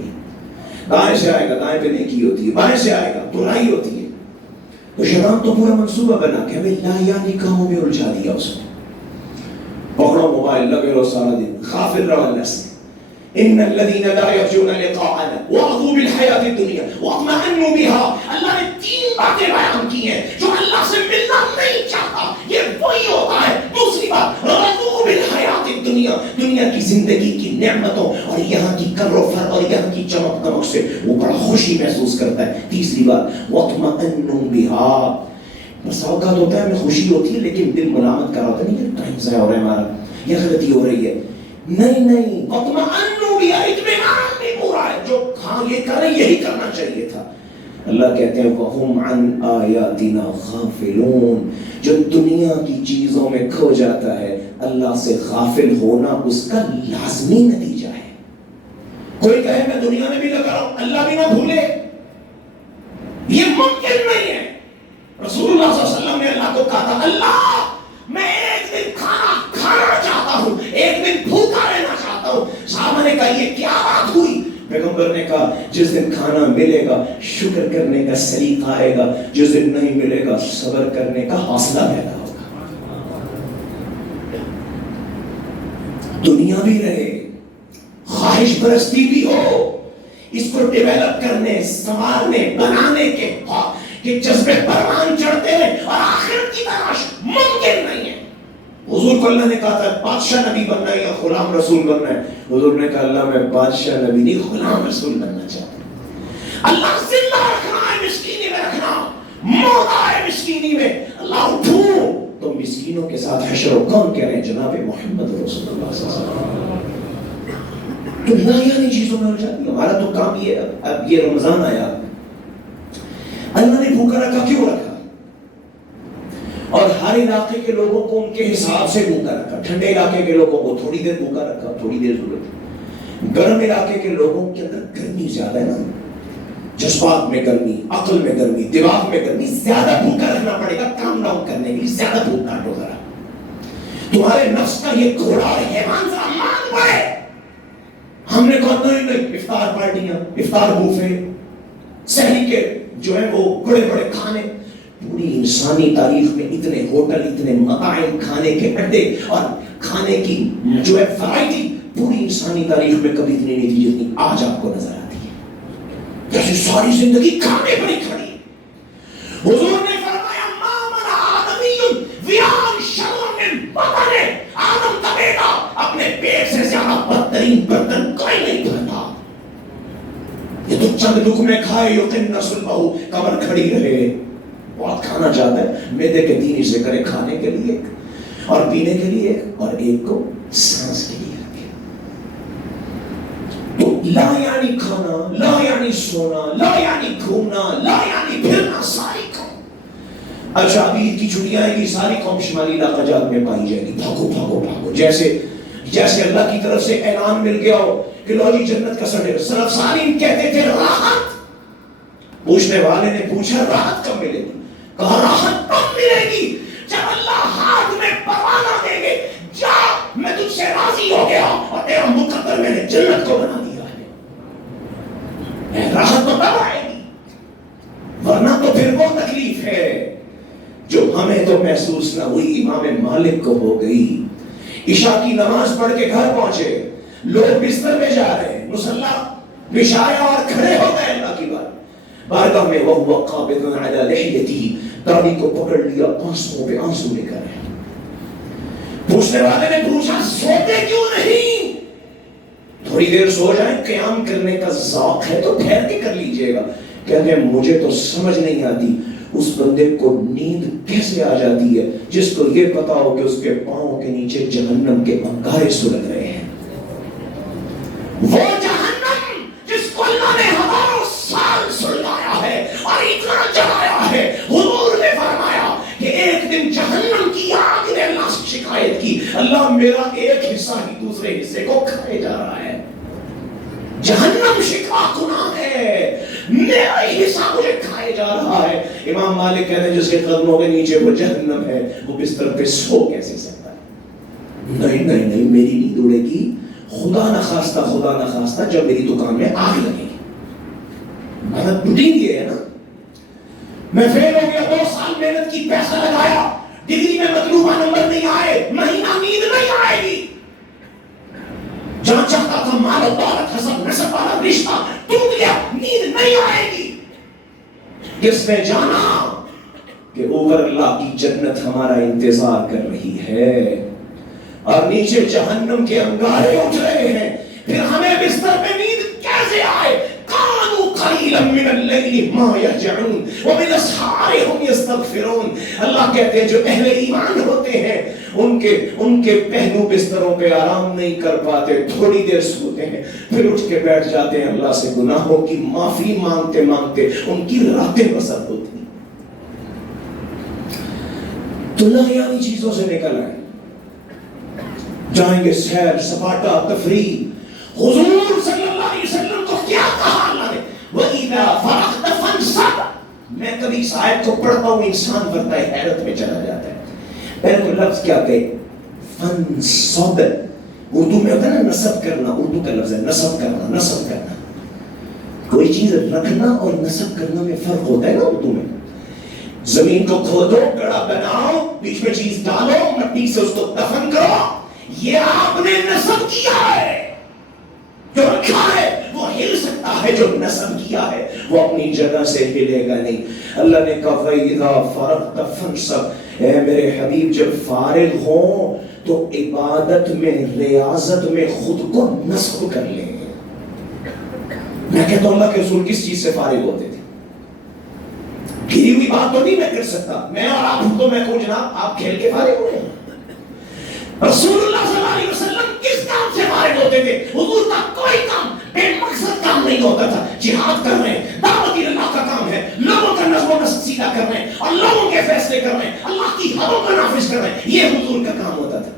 دائیں سے آئے گا، دائیں پہ نیکی ہوتی ہے، بائیں سے آئے گا برائی ہوتی ہے۔ تو شیطان تو پورا منصوبہ بنا کے ہمیں لاحیانی کاموں میں الجھا دیا اس نے۔ پکڑو موبائل، لگے رہو سارا دن، غافل رہو اللہ سے۔ ان الذين لا يرجون لقاءنا ورضوا بالحياة الدنيا واطمأنوا بها، اللہ نے 3 باتیں بیان کی ہیں جو اللہ سے ملنا نہیں چاہتا، یہ وہی ہوتا ہے۔ دوسری بات، رضوا بالحیات الدنیا، دنیا کی زندگی کی نعمتوں اور یہاں کی کر و فر اور یہاں کی چمک دمک سے وہ بڑا خوشی محسوس کرتا ہے۔ تیسری بات، واطمأنوا بها، بس اوقات ہوتا ہے ہمیں خوشی ہوتی ہے لیکن دل ملامت کر رہا ہوتا ہے، نہیں یہ ٹائم ضائع ہو رہا ہے ہمارا، یہ غلطی ہو رہی ہے۔ نہیں، واطمأنوا بها، اطمینان بھی پورا ہے، جو ہاں یہ کر رہے یہی کرنا چاہیے تھا۔ اللہ کہتے ہیں وَهُمْ عَنْ آيَاتِنَا غَافِلُونَ، جو دنیا کی چیزوں میں کھو جاتا ہے، اللہ سے غافل ہونا اس کا لازمی نتیجہ ہے۔ کوئی کہے میں دنیا میں بھی لگا رہا ہوں، اللہ بھی نہ بھولے، یہ ممکن نہیں ہے۔ رسول اللہ صلی اللہ علیہ وسلم نے اللہ کو کہا تھا اللہ میں ایک دن کھانا چاہتا ہوں، ایک دن بھوکا رہنا چاہتا ہوں۔ صحابہ نے کہا یہ کیا بات ہوئی؟ پیغمبر نے کہا جس دن کھانا ملے گا شکر کرنے کا سلیقہ آئے گا، جس دن نہیں ملے گا صبر کرنے کا حوصلہ پیدا ہوگا۔ دنیا بھی رہے، خواہش پرستی بھی ہو، اس کو ڈیولپ کرنے، سنوارنے، بنانے کے جذبے پروان چڑھتے ہیں اور آخرت کی تلاش ممکن نہیں ہے۔ حضور کو اللہ نے کہا تھا بادشاہ نبی بننا ہے یا غلام رسول بننا ہے؟ حضور نے کہا اللہ میں بادشاہ نبی نہیں غلام رسول بننا چاہتا ہوں۔ اللہ زندہ رکھنا ہے، مسکینی میں رکھنا، موت آئے مسکینی میں، اللہ اٹھوں تو مسکینوں کے ساتھ حشر و کون کہہ رہے ہیں جناب محمد رسول اللہ صلی اللہ علیہ وسلم۔ تو لاحیانی چیزوں میں ہو جاتی ہے۔ ہمارا تو کام یہ، اب یہ رمضان آیا، اللہ نے بھوکا رکھا، کیوں رکھا؟ اور ہر علاقے کے لوگوں کو ان کے حساب سے بھوکا رکھا۔ ٹھنڈے علاقے کے لوگوں کو تھوڑی دیر بھوکا رکھا، تھوڑی دیر ضرورت۔ گرم علاقے کے لوگوں کے اندر گرمی زیادہ ہے نا، جذبات میں گرمی، عقل میں گرمی، دماغ میں گرمی، زیادہ بھوکا رکھنا پڑے گا کام ڈاؤن کرنے کے لیے، زیادہ بھوک کاٹو ذرا۔ تمہارے نفس کا یہ گھوڑا اور حیوان ذرا مان پڑے۔ ہم نے کہا نہیں، افطار پارٹیاں، افطار بوفے، سحری کے جو ہے وہ بڑے بڑے کھانے، پوری انسانی تاریخ میں اتنے ہوٹل، اتنے مطاعم، کھانے کے اڈے اور کھانے کی جو ہے ورائٹی پوری انسانی تاریخ میں کبھی اتنی نہیں تھی جتنی آج آپ کو نظر آتی ہے۔ جیسے ساری زندگی کھانے پر ہی کھڑی۔ حضور نے فرمایا ما من آدمی ویان شر من بطن، آدم کا بیٹا اپنے پیٹ سے زیادہ بدترین برتن کوئی نہیں دھوتا۔ یہ تو چند لقمے کھائے یقین صلبہ، کمر کھڑی رہے، بہت کھانا چاہتا ہے، معدے کے 3 حصے کرے، کھانے کے لیے اور پینے کے لیے اور ایک کو سانس کے لیے رکھے۔ تو لا یعنی کھانا، لا یعنی سونا، لا یعنی گھومنا، لا یعنی پھرنا، ساری قوم۔ اچھا ابھی عید کی چھٹیاں آئیں گی، ساری قوم شمالی علاقہ جات میں پائی جائے گی، بھاگو بھاگو بھاگو، جیسے اللہ کی طرف سے اعلان مل گیا ہو کہ لو جی جنت کا سرٹیفکیٹ۔ سلف صالحین کہتے تھے راحت، پوچھنے والے نے پوچھا راحت کب ملے گی؟ کہا راحت تب ملے گی جب اللہ ہاتھ میں پروانہ دے گے، جا میں تجھ سے راضی ہو گیا اور تیرا مقدر میں نے جنت کو بنا دیا ہے۔ راحت تو تب آئے گی، ورنہ تو پھر وہ تکلیف ہے جو ہمیں تو محسوس نہ ہوئی، امام مالک کو ہو گئی۔ عشاء کی نماز پڑھ کے گھر پہنچے، لوگ بستر میں جا رہے ہیں، مصلی بچھایا اور کھڑے ہو گئے اللہ کی بارگاہ میں، وَهُوَ قَابِضٌ عَلَى لِحْيَتِهِ، داڑھی کو پکڑ لیا، آنسوں پہ آنسو لے کر رہے۔ پوچھنے والے نے پوچھا سوتے کیوں نہیں؟ تھوڑی دیر سو جائیں، قیام کرنے کا ذوق ہے تو ٹھہر کے کر لیجئے گا۔ کہتے ہیں مجھے تو سمجھ نہیں آتی اس بندے کو نیند کیسے آ جاتی ہے جس کو یہ پتا ہو کہ اس کے پاؤں کے نیچے جہنم کے انگارے سلگ رہے ہیں۔ وہ جہنم جس کو اللہ نے ہزاروں سال سلگایا ہے اور اتنا جلایا ہے، وہ اللہ میرا ایک حصہ ہی دوسرے حصے کو کھائے جا رہا ہے. جہنم شکا گناہ ہے, میرا ہی حصہ مجھے کھائے جا رہا ہے. امام مالک کہتے ہیں جس کے قدموں کے نیچے وہ جہنم ہے وہ بستر پہ سو کیسے سکتا ہے؟ نہیں نہیں نہیں, میری نیند اڑے گی خدا نہ خواستہ جب میری دکان میں آگ لگے گی. مطلب روٹین یہ ہے نا, میں فیل ہو گیا, 2 سال محنت کی, پیسہ لگایا, ڈگری میں مطلوبہ نمبر نہیں آئے, مہینہ نیند نہیں آئے گی. جہاں چاہتا تھا مال و دولت حسب نسب والا رشتہ ٹوٹ گیا, نیند نہیں آئے گی. کس نے جانا کہ اوپر اللہ کی جنت ہمارا انتظار کر رہی ہے اور نیچے جہنم کے انگارے اٹھ رہے ہیں. پھر ہمیں بستر پہ نیند کیسے آئے؟ کانوا قلیلا من اللیل ما یہجعون وبالاسحار هم یستغفرون. اللہ کہتے ہیں جو اہل ایمان ہوتے ہیں ان کے پہلو بستروں پہ آرام نہیں کر پاتے, تھوڑی دیر سوتے ہیں پھر اٹھ کے بیٹھ جاتے ہیں اللہ سے گناہوں کی معافی مانگتے مانگتے ان کی راتیں بسر ہوتی. تو نامیانی چیزوں سے نکل آئے, جائیں گے سیر سپاٹا تفریح. حضور صلی اللہ علیہ وسلم کو کیا کہا اللہ نے؟ وَإِذَا فَرَغْتَ فَانْصَبْ. میں کبھی اس آیت کو پڑھتا ہوں انسان ورتہ حیرت میں چلا جاتا ہے. پہلے تو لفظ کیا کہ فَانْصَبْ, اردو میں ہوتا ہے نا نصب کرنا, اردو کا لفظ ہے نصب کرنا. کوئی چیز رکھنا اور نصب کرنا میں فرق ہوتا ہے نا اردو میں. زمین کو کھودو, گڑھا بناؤ, بیچ میں چیز ڈالو, مٹی سے اس کو دفن کرو, یہ آپ نے نصب کیا ہے. جو رکھا ہے وہ ہل سکتا ہے, جو نصب کیا ہے وہ اپنی جگہ سے ہلے گا نہیں. اللہ نے کہا فَإِذَا فَرَغْتَ فَانْصَبْ, اے میرے حبیب جب فارغ ہوں تو عبادت میں ریاضت میں خود کو نصب کر لیں. میں کہتا ہوں اللہ کے رسول کس چیز سے فارغ ہوتے تھے؟ گری ہوئی بات تو نہیں میں کر سکتا, میں اور آپ تو میں کہوں جناب آپ کھیل کے فارغ ہوئے ہیں. رسول اللہ صلی اللہ علیہ وسلم کس کام سے فارغ ہوتے تھے؟ حضور کا کوئی کام بے مقصد کام نہیں ہوتا تھا. جہاد کر رہے ہیں, دعوت اللہ کا کام ہے, لوگوں کا نظم و نسق سیدھا کر رہے ہیں اور لوگوں کے فیصلے کر رہے ہیں, اللہ کی حدوں کا نافذ کر رہے ہیں, یہ حضور کا کام ہوتا تھا.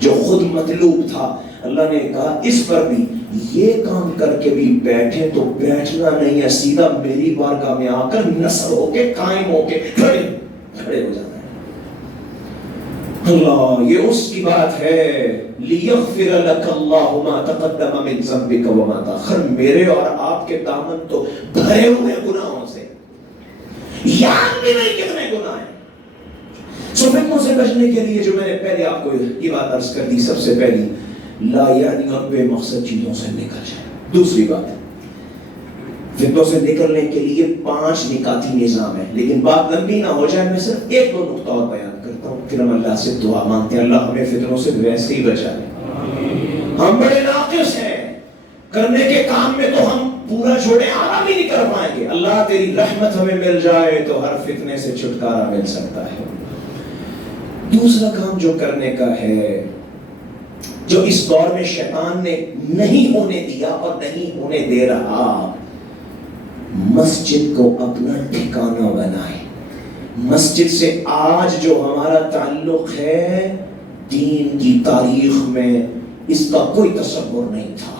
جو خود مطلوب تھا اللہ نے کہا اس پر بھی یہ کام کر کے بھی بیٹھے تو بیٹھنا نہیں ہے, سیدھا میری بارگاہ میں آ کر نصب ہو کے قائم ہو کے کھڑے ہو جانا ہے. اللہ یہ اس کی بات ہے, لِيَغْفِرَ لَكَ اللَّهُ مَا تَقَدَّمَ مِن ذَنبِكَ وَمَا تَأَخَّرَ. میرے اور آپ کے دامن تو بھرے ہوئے گناہوں سے, یاد بھی نہیں کتنے گناہ ہیں. سو فتنوں سے بچنے کے لیے جو میں نے پہلے آپ کو یہ بات عرض کر دی, سب سے پہلی لا یعنی اور بے مقصد چیزوں سے نکل جائے. دوسری بات فتنوں سے نکلنے کے لیے 5 نکاتی نظام ہے, لیکن بات لمبی نہ ہو جائے, میں صرف 1-2 نقطہ اور بیان کرتا ہوں, پھر ہم اللہ سے دعا مانگتے ہیں اللہ ہمیں فتنوں سے ویسے ہی بچا لے. ہم بڑے ناقص ہیں, کرنے کے کام میں تو ہم پورا چھوڑے آرام ہی نہیں کر پائیں گے. اللہ تیری رحمت ہمیں مل جائے تو ہر فتنے سے چھٹکارا مل سکتا ہے. دوسرا کام جو کرنے کا ہے, جو اس دور میں شیطان نے نہیں ہونے دیا اور نہیں ہونے دے رہا, مسجد کو اپنا ٹھکانہ بنائے. مسجد سے آج جو ہمارا تعلق ہے دین کی تاریخ میں اس کا کوئی تصور نہیں تھا.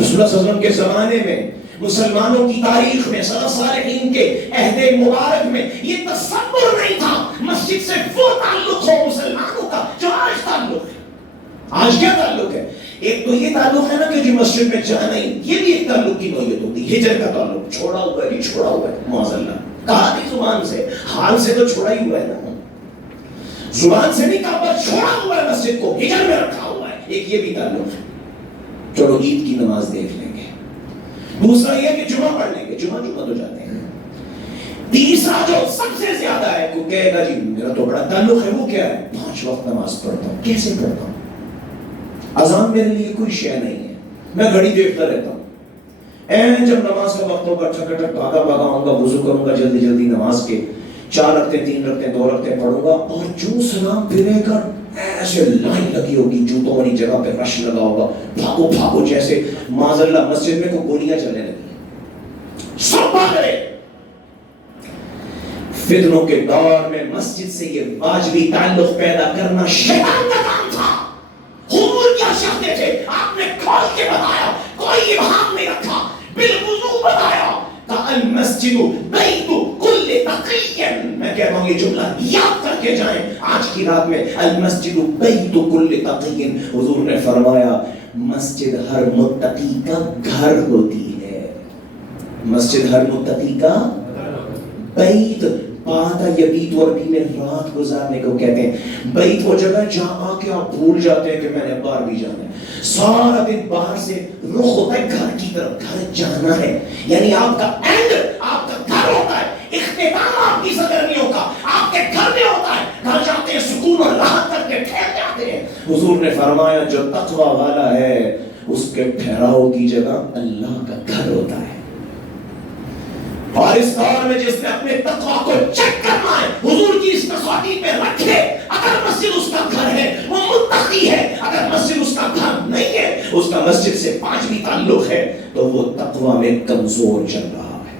رسول اللہ صلی اللہ علیہ وسلم کے زمانے میں مسلمانوں کی تاریخ میں صالحین کے عہد مبارک میں یہ تصور نہیں تھا مسجد سے وہ تعلق ہو مسلمانوں کا جو آج تعلق ہے. آج کیا تعلق ہے؟ ایک تو یہ تعلق ہے نا کہ جو مسجد میں جانا ہی, یہ بھی ایک تعلق کی نوعیت ہوتی ہے. ہجر کا تعلق چھوڑا ہوا ہے, چھوڑا ہوا ہے, معاذ اللہ کہا نہیں زبان سے, حال سے تو چھوڑا ہی ہوا ہے نا, زبان سے نہیں کہا پر چھوڑا ہوا ہے, مسجد کو ہجر میں رکھا ہوا ہے. ایک یہ بھی تعلق ہے. چلو عید کی نماز دیکھ لیں گے. دوسرا یہ کہ جمعہ پڑھ لیں گے, جمعہ تو جاتے ہیں. تیسرا جو سب سے زیادہ ہے کوئی کہے گا جی میرا تو بڑا تعلق ہے, وہ کیا ہے؟ 5 وقت نماز پڑھتا ہوں. کیسے پڑھتا ہوں؟ اذان میرے لیے کوئی شے نہیں ہے, میں گھڑی دیکھتا رہتا ہوں. جب نماز کا وقت ہوگا ٹھک ٹھک بھاگا آؤں گا, وضو کروں گا, جلدی نماز کے 4 رکعتیں 3 رکعتیں 2 رکعتیں پڑھوں گا, اور جو سلام پھرے گا ایسے لائن لگی ہوگی, جوتوں والی جگہ پہ رش لگا ہوگا, بھاگو جیسے معاذ اللہ مسجد میں کوئی گولیاں چلنے لگی, سب بھاگ رہے. فتنوں کے دور میں مسجد سے یہ واجبی تعلق پیدا کرنا شیطان کا کام تھا. المسجد بیت کل تقی، میں کہتا ہوں یہ جملہ یاد کر کے جائیں آج کی رات میں، المسجد بیت کل تقی، حضور نے فرمایا مسجد ہر متقی کا گھر ہوتی ہے، مسجد ہر متقی کا بیت، باتا یبیت عربی میں رات گزارنے کو کہتے ہیں، بیت وہ جگہ جہاں آ کے آپ بھول جاتے ہیں کہ میں نے باہر بھی جانا ہے، سارا دن باہر سے رخ ہوتا ہے گھر کی طرف، گھر جانا ہے، یعنی آپ کا اینڈ آپ کا گھر ہوتا ہے، اختتام آپ کی سرگرمیوں کا آپ کے گھر میں ہوتا ہے، گھر جاتے ہیں سکون اور راحت کر کے ٹھہر جاتے ہیں۔ حضور نے فرمایا جو تقوی والا ہے اس کے ٹھہراؤ کی جگہ اللہ کا گھر ہوتا ہے، اور اس دور میں جس نے اپنے تقوی کو چیک کرنا ہے حضور کی اس تصادیق میں رکھے، اگر مسجد اس کا گھر ہے وہ متقی ہے، اگر مسجد اس کا گھر نہیں ہے، اس کا مسجد سے پانچویں تعلق ہے تو وہ تقوی میں کمزور چل رہا ہے۔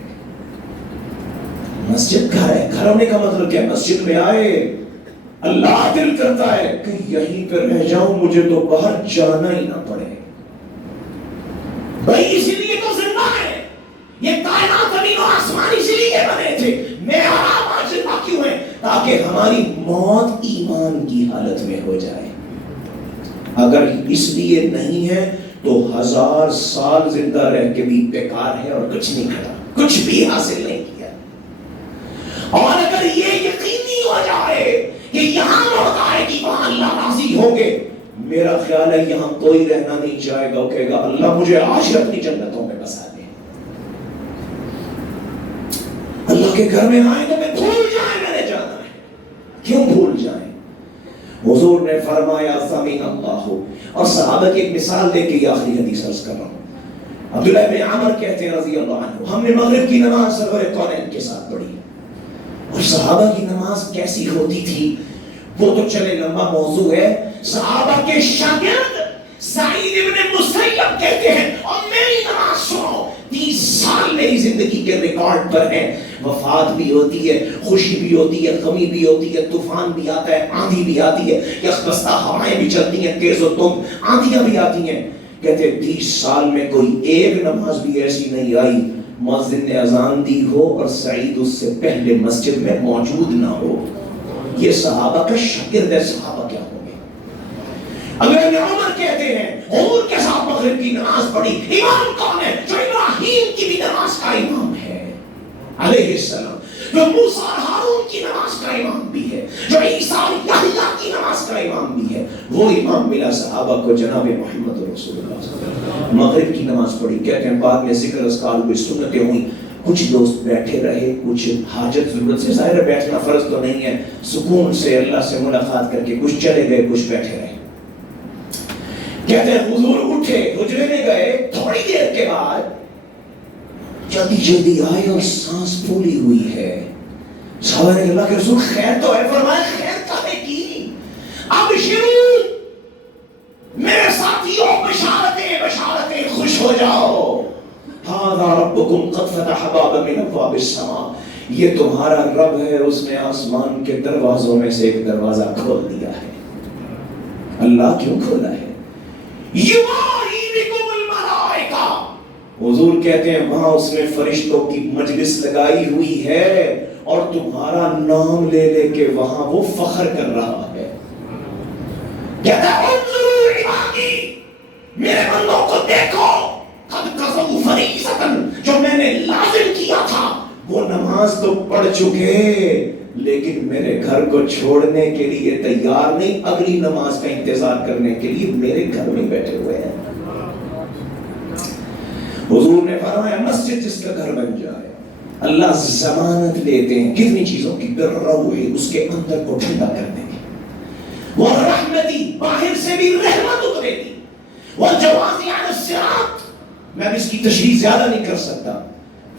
مسجد گھر ہے، گھر ہونے کا مطلب کیا؟ مسجد میں آئے اللہ دل کرتا ہے کہ یہیں پہ رہ جاؤں، مجھے تو باہر جانا ہی نہ پڑے، بھائی اسی لیے تو زندہ ہے، یہ کائنات زمین و آسمان اسی لیے بنے تھے، میں اور آپ آج زندہ کیوں ہیں؟ تاکہ ہماری موت ایمان کی حالت میں ہو جائے، اگر اس لیے نہیں ہے تو 1000 سال زندہ رہ کے بھی بیکار ہے اور کچھ نہیں کرا، کچھ بھی حاصل نہیں کیا۔ اور اگر یہ یقینی ہو جائے کہ یہاں موت آئے گی وہاں اللہ راضی ہوگے، میرا خیال ہے یہاں کوئی رہنا نہیں چاہے گا، کہے گا اللہ مجھے آج اپنی جنتوں میں بسا دے، اللہ کے گھر میں آئے تو میں بھول جائیں میں نے جانا ہے، کیوں بھول جائیں؟ حضور نے فرمایا سمع اللہ، اور صحابہ کی ایک مثال دے کے یہ آخری حدیث عرض کر رہا ہوں، عبداللہ بن عمر کہتے ہیں رضی اللہ عنہ، ہم نے مغرب کی نماز سرور کونین کے ساتھ پڑھی، اور صحابہ کی نماز کیسی ہوتی تھی وہ تو چلے لمبا موضوع ہے، صحابہ کے شاگرد سعید ابن مسیب کہتے ہیں اور میری نماز سنو، 30 سال میری زندگی کے ریکارڈ پر ہیں، وفات بھی ہوتی ہے، خوشی بھی ہوتی ہے، غمی بھی ہوتی ہے، طوفان بھی آتا ہے، آندھی بھی آتی ہے، یخبستہ ہوائیں بھی چلتی ہیں، تیز و تند آندھیاں بھی آتی ہیں، کہتے 30 سال میں کوئی ایک نماز بھی ایسی نہیں آئی مؤذن نے اذان دی ہو اور سعید اس سے پہلے مسجد میں موجود نہ ہو۔ یہ صحابہ کا شاگرد ہے، صحابہ کیا ہوں گے؟ اگر ابن عمر کہتے ہیں حضور کے ساتھ مغرب کی نماز پڑھی، امام کون ہے؟ جو ابراہیم کی بھی نماز کا امام ہے علیہ السلام، جو موسیٰ اور ہارون کی نماز کا امام بھی ہے، جو عیسیٰ اور یحییٰ کی نماز کا امام بھی ہے، وہ امام ملا صحابہ کو جناب محمد رسول اللہ صلی اللہ علیہ وسلم۔ مغرب کی نماز پڑھی، کہتے ہیں بعد میں ذکر اذکار ہوئے، سنتیں ہوئیں، کچھ دوست بیٹھے رہے، کچھ حاجت ضرورت سے، ظاہر ہے بیٹھنا فرض تو نہیں ہے، سکون سے اللہ سے ملاقات کر کے کچھ چلے گئے، کچھ بیٹھے رہے۔ کہتے ہیں حضور اٹھے، حجرے میں گئے، تھوڑی دیر کے بعد جلدی جلدی آئے اور سانس پھولی ہوئی ہے۔ صحابہ نے اللہ کے رسول خیر تو ہے، فرمایا خیر کہے کی؟ اب شروع میرے ساتھیوں بشارتیں بشارتیں، خوش ہو جاؤ، ھذا ربکم قد فتح بابا من ابواب السماء، یہ تمہارا رب ہے، اس نے آسمان کے دروازوں میں سے ایک دروازہ کھول دیا ہے۔ اللہ کیوں کھولا ہے؟ یوائی بکم الملائکہ، حضور کہتے ہیں وہاں اس نے فرشتوں کی مجلس لگائی ہوئی ہے اور تمہارا نام لے لے کے وہاں وہ فخر کر رہا ہے۔ کہتا ہے انظروا عبادی، میرے بندوں کو دیکھو، قد قضوا فریضۃ، جو میں نے لازم کیا تھا وہ نماز تو پڑھ چکے لیکن میرے گھر کو چھوڑنے کے لیے تیار نہیں، اگلی نماز کا انتظار کرنے کے لیے میرے گھر میں بیٹھے ہوئے ہیں۔ حضور نے فرمایا مسجد جس کا گھر بن جائے اللہ ضمانت لیتے ہیں کتنی چیزوں کی، بالروح، اس کے اندر کو ٹھنڈا کرنے کی، والرحمتی، باہر سے بھی رحمت اترے گی، والجواز عن الصراط، میں بھی اس کی تشریح زیادہ نہیں کر سکتا،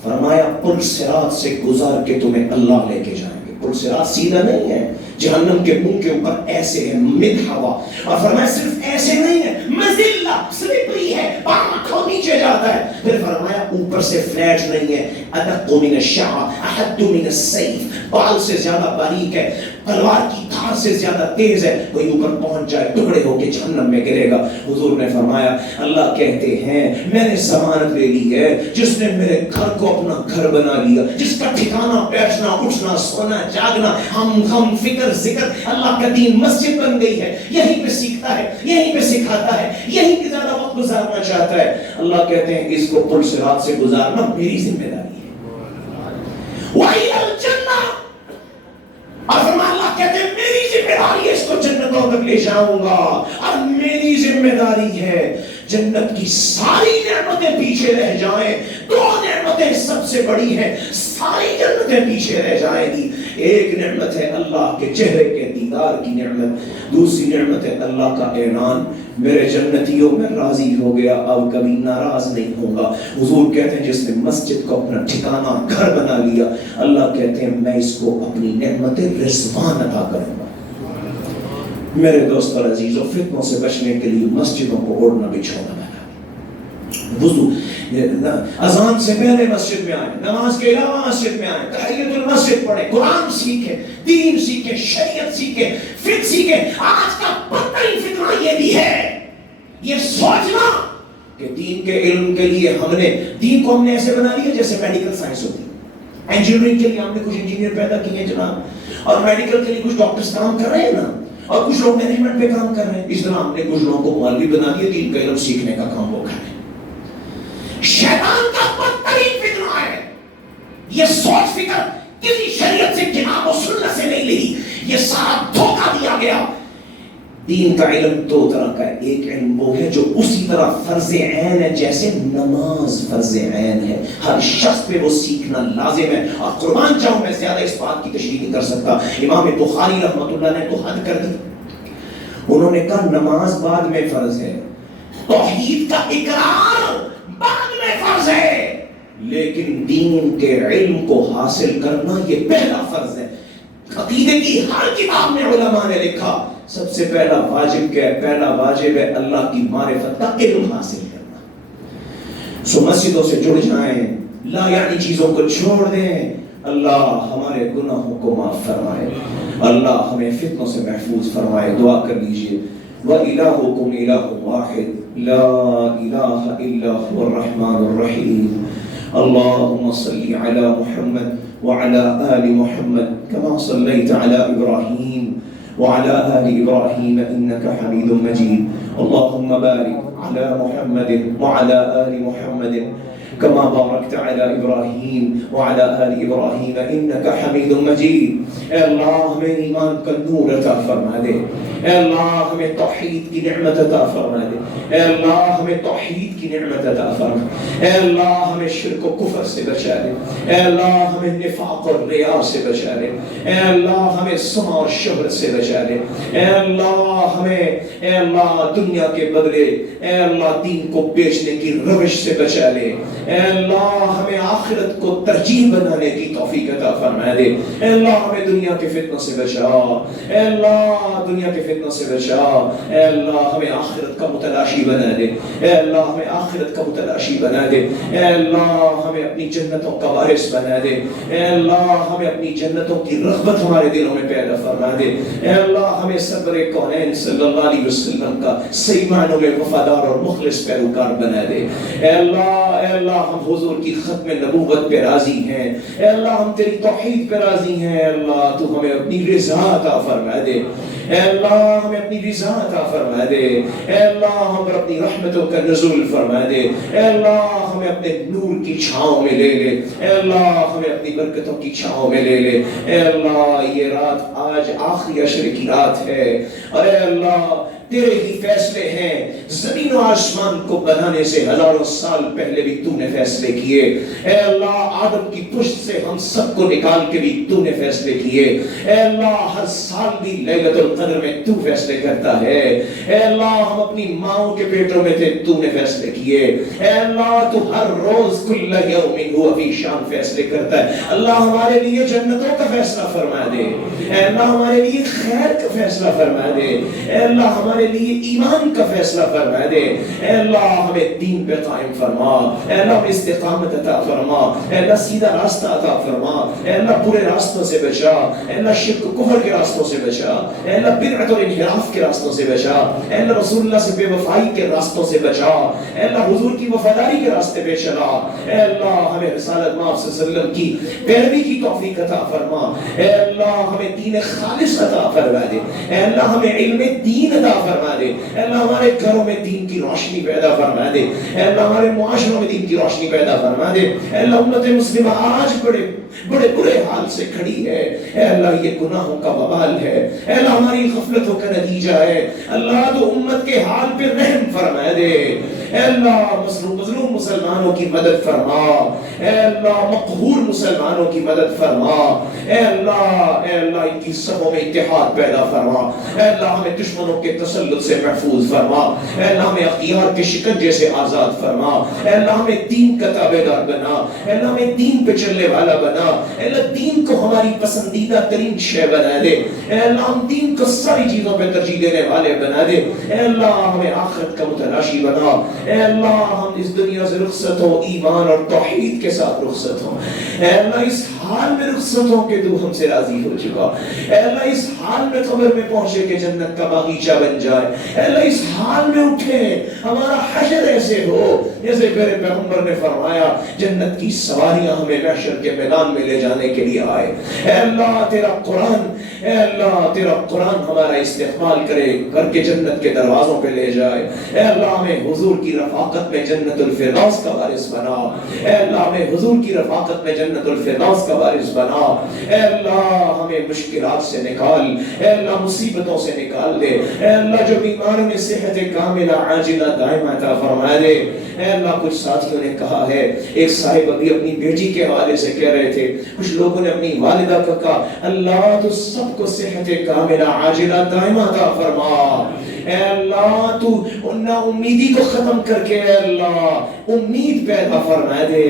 فرمایا پل صراط سے گزار کے تمہیں اللہ لے کے جائیں گے۔ پل صراط سیدھا نہیں ہے، جہنم کے منہ کے اوپر ایسے ہے مدحوا، اور فرمایا صرف ایسے نہیں ہے، مزلہ سلپری ہے، پاؤں رکھو نیچے جاتا ہے. پھر فرمایا اوپر سے فلیٹ نہیں ہے، ادق من الشعر احد من السیف، بال سے زیادہ باریک ہے، تلوار کی دھار سے زیادہ تیز ہے، کوئی اوپر پہنچ جائے ٹکڑے ہو کے جہنم میں گرے گا. حضور نے فرمایا اللہ کہتے ہیں میں نے ضمانت لے لی ہے، جس نے میرے گھر کو اپنا گھر بنا لیا، جس کا ٹھکانہ بیٹھنا اٹھنا سونا جاگنا ہم غم فکر ذکر اللہ کا دین مسجد بن گئی ہے، یہیں پہ سیکھتا ہے، یہیں پہ سکھاتا ہے، یہیں پہ زیادہ وقت گزارنا چاہتا ہے. اللہ کہتے ہیں اس کو پل صراط سے گزارنا میری ذمہ داری ہے. وَإِلَى الْجَنَّةِ، اور فرمایا اللہ کہتے ہیں میری ذمہ داری ہے اس کو جنتوں تک لے جاؤں گا، اور میری ذمہ داری ہے جنت کی ساری نعمتیں پیچھے رہ جائیں، دو نعمتیں سب سے بڑی ہیں، ساری جنتیں پیچھے رہ جائیں گی. ایک نعمت ہے اللہ کے چہرے کے دیدار کی نعمت، دوسری نعمت ہے اللہ کا اعلان میرے جنتیوں میں راضی ہو گیا، اب کبھی ناراض نہیں ہوں گا. حضور کہتے ہیں جس نے مسجد کو اپنا ٹھکانہ گھر بنا لیا، اللہ کہتے ہیں میں اس کو اپنی نعمت رضوان عطا کروں گا. میرے دوست اور عزیزوں، فتنوں سے بچنے کے لیے مسجدوں کو اوڑھنا بچھونا بنا، وضو اذان سے پہلے مسجد میں آئیں، نماز کے علاوہ مسجد میں آئیں، تحیۃ المسجد پڑھیں، قرآن سیکھیں، دین سیکھیں، شریعت سیکھیں، فقہ سیکھیں. آج کا بدترین فتنہ یہ بھی ہے، یہ سوچنا کہ دین کے علم کے لیے ہم نے دین کو ہم نے ایسے بنا لیا جیسے میڈیکل سائنس ہوتی ہے. انجینئرنگ کے لیے ہم نے کچھ انجینئر پیدا کیے ہیں جناب، اور میڈیکل کے لیے کچھ ڈاکٹرز کام کر رہے ہیں نا، اور کچھ لوگ مینجمنٹ پہ کام کر رہے ہیں. اس طرح ہم نے کچھ لوگوں کو مولوی بنا دیا، دین کا علم سیکھنے کا کام وہ کر رہے ہیں. شیطان کا بدترین فتنہ ہے یہ سوچ فکر کسی شریعت سے کتاب و سنت سے نہیں لی، یہ سارا دھوکہ دیا گیا. دین کا علم دو طرح کا ہے، ایک علم وہ ہے جو اسی طرح فرض عین ہے جیسے نماز فرض عین ہے، ہر شخص پہ وہ سیکھنا لازم ہے. اور قربان جاؤں میں زیادہ اس بات کی تشریح نہیں کر سکتا، امام بخاری رحمۃ اللہ نے تو حد کر دی. انہوں نے کہا نماز بعد میں فرض ہے، توحید کا اقرار بعد میں فرض ہے، لیکن دین کے علم کو حاصل کرنا یہ پہلا فرض ہے. عقیدے کی ہر کتاب میں علماء نے لکھا سب سے پہلا واجب کیا ہے؟ پہلا واجب ہے اللہ کی معرفت کا علم حاصل کرنا. سو مسجدوں سے جڑ جائیں، لا یعنی چیزوں کو چھوڑ دیں. اللہ ہمارے گناہوں کو معاف فرمائے، اللہ ہمیں فتنوں سے محفوظ فرمائے. دعا کر لیجئے. وَإِلَٰهُكُمْ إِلَٰهٌ وَاحِدٌ لَا إِلَٰهَ إِلَّا هُوَ الرَّحْمَٰنُ الرَّحِيمُ. اللهم صل على محمد وعلى آل محمد كما صليت على إبراهيم وعلى آل إبراهيم إنك حميد مجيد. اللهم بارك على محمد وعلى آل محمد كما باركت على إبراهيم وعلى آل إبراهيم إنك حميد مجيد. اے اللہ ہمیں ایمان کا نور عطا فرما دے، اے اللہ ہمیں توحید کی نعمت عطا فرما دے، اے اللہ ہمیں توحید کی نعمت عطا فرما، اے اللہ ہمیں شرک و کفر سے بچا دے، اے اللہ ہمیں نفاق اور ریا سے بچا دے، اے اللہ ہمیں سمع اور شہرت سے بچا دے، اے اللہ ہمیں اے اللہ دنیا کے بدلے اے اللہ دین کو بیچنے کی روش سے بچا لے، اے اللہ ہمیں آخرت کو ترجیح بنانے کی توفیق عطا فرما دے، اے اللہ ہمیں دنیا کے فتنوں سے بچا، اے اللہ دنیا کے فتنوں سے بچا، اے اللہ ہمیں آخرت کا متلاشی بنا دے، اے اللہ ہمیں آخرت کا متلاشی بنا دے، اے اللہ ہمیں اپنی جنتوں کا وارث بنا دے، اے اللہ ہمیں اپنی جنتوں کی رغبت ہمارے دلوں میں پیدا فرما دے، اے اللہ ہمیں سرور کونین صلی اللہ علیہ وسلم کا صحیح معنوں میں وفادار اور مخلص پیروکار بنا دے، اے اللہ ہم حضور کی ختم نبوت پہ راضی ہیں، اے اللہ ہم تیری توحید پہ راضی ہیں، اے اللہ تو ہمیں اپنی رضا عطا فرما دے، اے اللہ ہمیں اپنی رضا عطا فرما دے، اے اللہ ہم پر اپنی رحمتوں کا نزول فرما دے، اے اللہ ہمیں اپنے نور کی چھاؤں میں لے لے، اے اللہ ہمیں اپنی برکتوں کی چھاؤں میں لے لے، اے اللہ یہ رات آج آخری عشر کی رات ہے، اے اللہ تیرے ہی فیصلے ہیں، زمین و آسمان کو بنانے سے ہزاروں سال پہلے بھی تو نے فیصلے کیے، اے اللہ آدم کی پشت سے ہم سب کو نکال کے بھی تو نے فیصلے کیے، اے اللہ ہر سال بھی لیلۃ القدر میں تو فیصلے کرتا ہے، اے اللہ ہم اپنی ماؤں کے پیٹوں میں تھے تو نے فیصلے کیے، اے اللہ تو ہر روز کل یوم ہوا فی شان فیصلے کرتا ہے، اللہ ہمارے لیے جنتوں کا فیصلہ فرما دے، اے اللہ ہمارے لیے خیر کا فیصلہ فرما دے، اے اللہ ہمارے لیے ایمان کا فیصلہ فرما دے، اے اللہ ہمیں دین پہ قائم فرما، اے اللہ ہمیں استقامت عطا فرما، اے اللہ سیدھا راستہ عطا فرما، اے اللہ برے راستوں سے بچا، اے اللہ شرک و کفر کے راستوں سے بچا، اے اللہ بدعت اور انحراف کے راستوں سے بچا، اے اللہ رسول اللہ سے بے وفائی کے راستوں سے بچا، اے اللہ حضور کی وفاداری کے راستے پہ چلا، اے اللہ ہمیں رسالت مآب صلی اللہ علیہ وسلم کی پیروی کی توفیق عطا فرما، اے اللہ ہمیں دین خالص عطا فرما دے، اے اللہ ہمیں علم دین عطا فرما دے، اے اللہ ہمارے گھروں میں دین کی روشنی پیدا فرما دے، اے اللہ ہمارے معاشروں میں دین کی روشنی پیدا فرما دے، اے اللہ امت مسلمہ آج بڑے برے حال سے کھڑی ہے، اے اللہ یہ گناہوں کا وبال ہے، اے اللہ ہماری غفلتوں کا نتیجہ ہے، اللہ تو امت کے حال پہ رحم فرما دے، اے اللہ مظلوم مسلمانوں کی مدد فرما، اے اللہ مقہور مسلمانوں کی مدد فرما، اے اللہ ان کی صفوں میں اتحاد پیدا فرما، اے اللہ ہمیں دشمنوں کے تسلط سے محفوظ فرما، اے اللہ ہمیں اختیار کے شکنجے سے آزاد فرما، اے اللہ ہمیں دین کا تابعدار بنا، اے اللہ ہمیں دین پہ چلنے والا بنا، اے اللہ دین کو ہماری پسندیدہ ترین شے بنا دے، اے اللہ ہم دین کو ساری چیزوں پہ ترجیح دینے والے بنا دے، اے اللہ ہمیں آخرت کا متلاشی بنا، اے اللہ ہم اس دنیا سے رخصت ہو ایمان اور توحید کے ساتھ رخصت ہو، اے اللہ اس حال میں رخصت ہو کہ تو ہم سے راضی ہو چکا، اے اللہ اس حال میں قبر میں پہنچے کہ جنت کا باغیچہ بن جائے، اے اللہ اس حال میں اٹھے ہمارا حشر ایسے ہو جیسے میرے پیغمبر نے فرمایا جنت کی سواریاں ہمیں محشر کے میدان میں لے جانے کے لیے آئے، اے اللہ تیرا قرآن ہمارا استقبال کرے کر کے جنت کے دروازوں پہ لے جائے، اے اللہ ہمیں حضور کی رفاقت میں جنت الفردوس کا وارث بنا، اے اللہ ہمیں حضور کی رفاقت میں جنت الفردوس کا وارث بنا، اے اللہ ہمیں مشکلات سے نکال، اے اللہ مصیبتوں سے نکال دے، اے اللہ جو بیماروں میں صحت کاملہ عاجلہ دائمہ عطا فرما دے، اے اللہ کچھ ساتھیوں نے کہا ہے، ایک صاحب ابھی اپنی بیٹی کے حوالے سے کہہ رہے تھے، کچھ لوگوں نے اپنی والدہ کا کہا اللہ تو سب کو صحت کاملہ عاجلہ دائمہ عطا فرما، اے اللہ تو نا امیدی کو ختم کر کے اے اللہ امید پیدا فرما دے،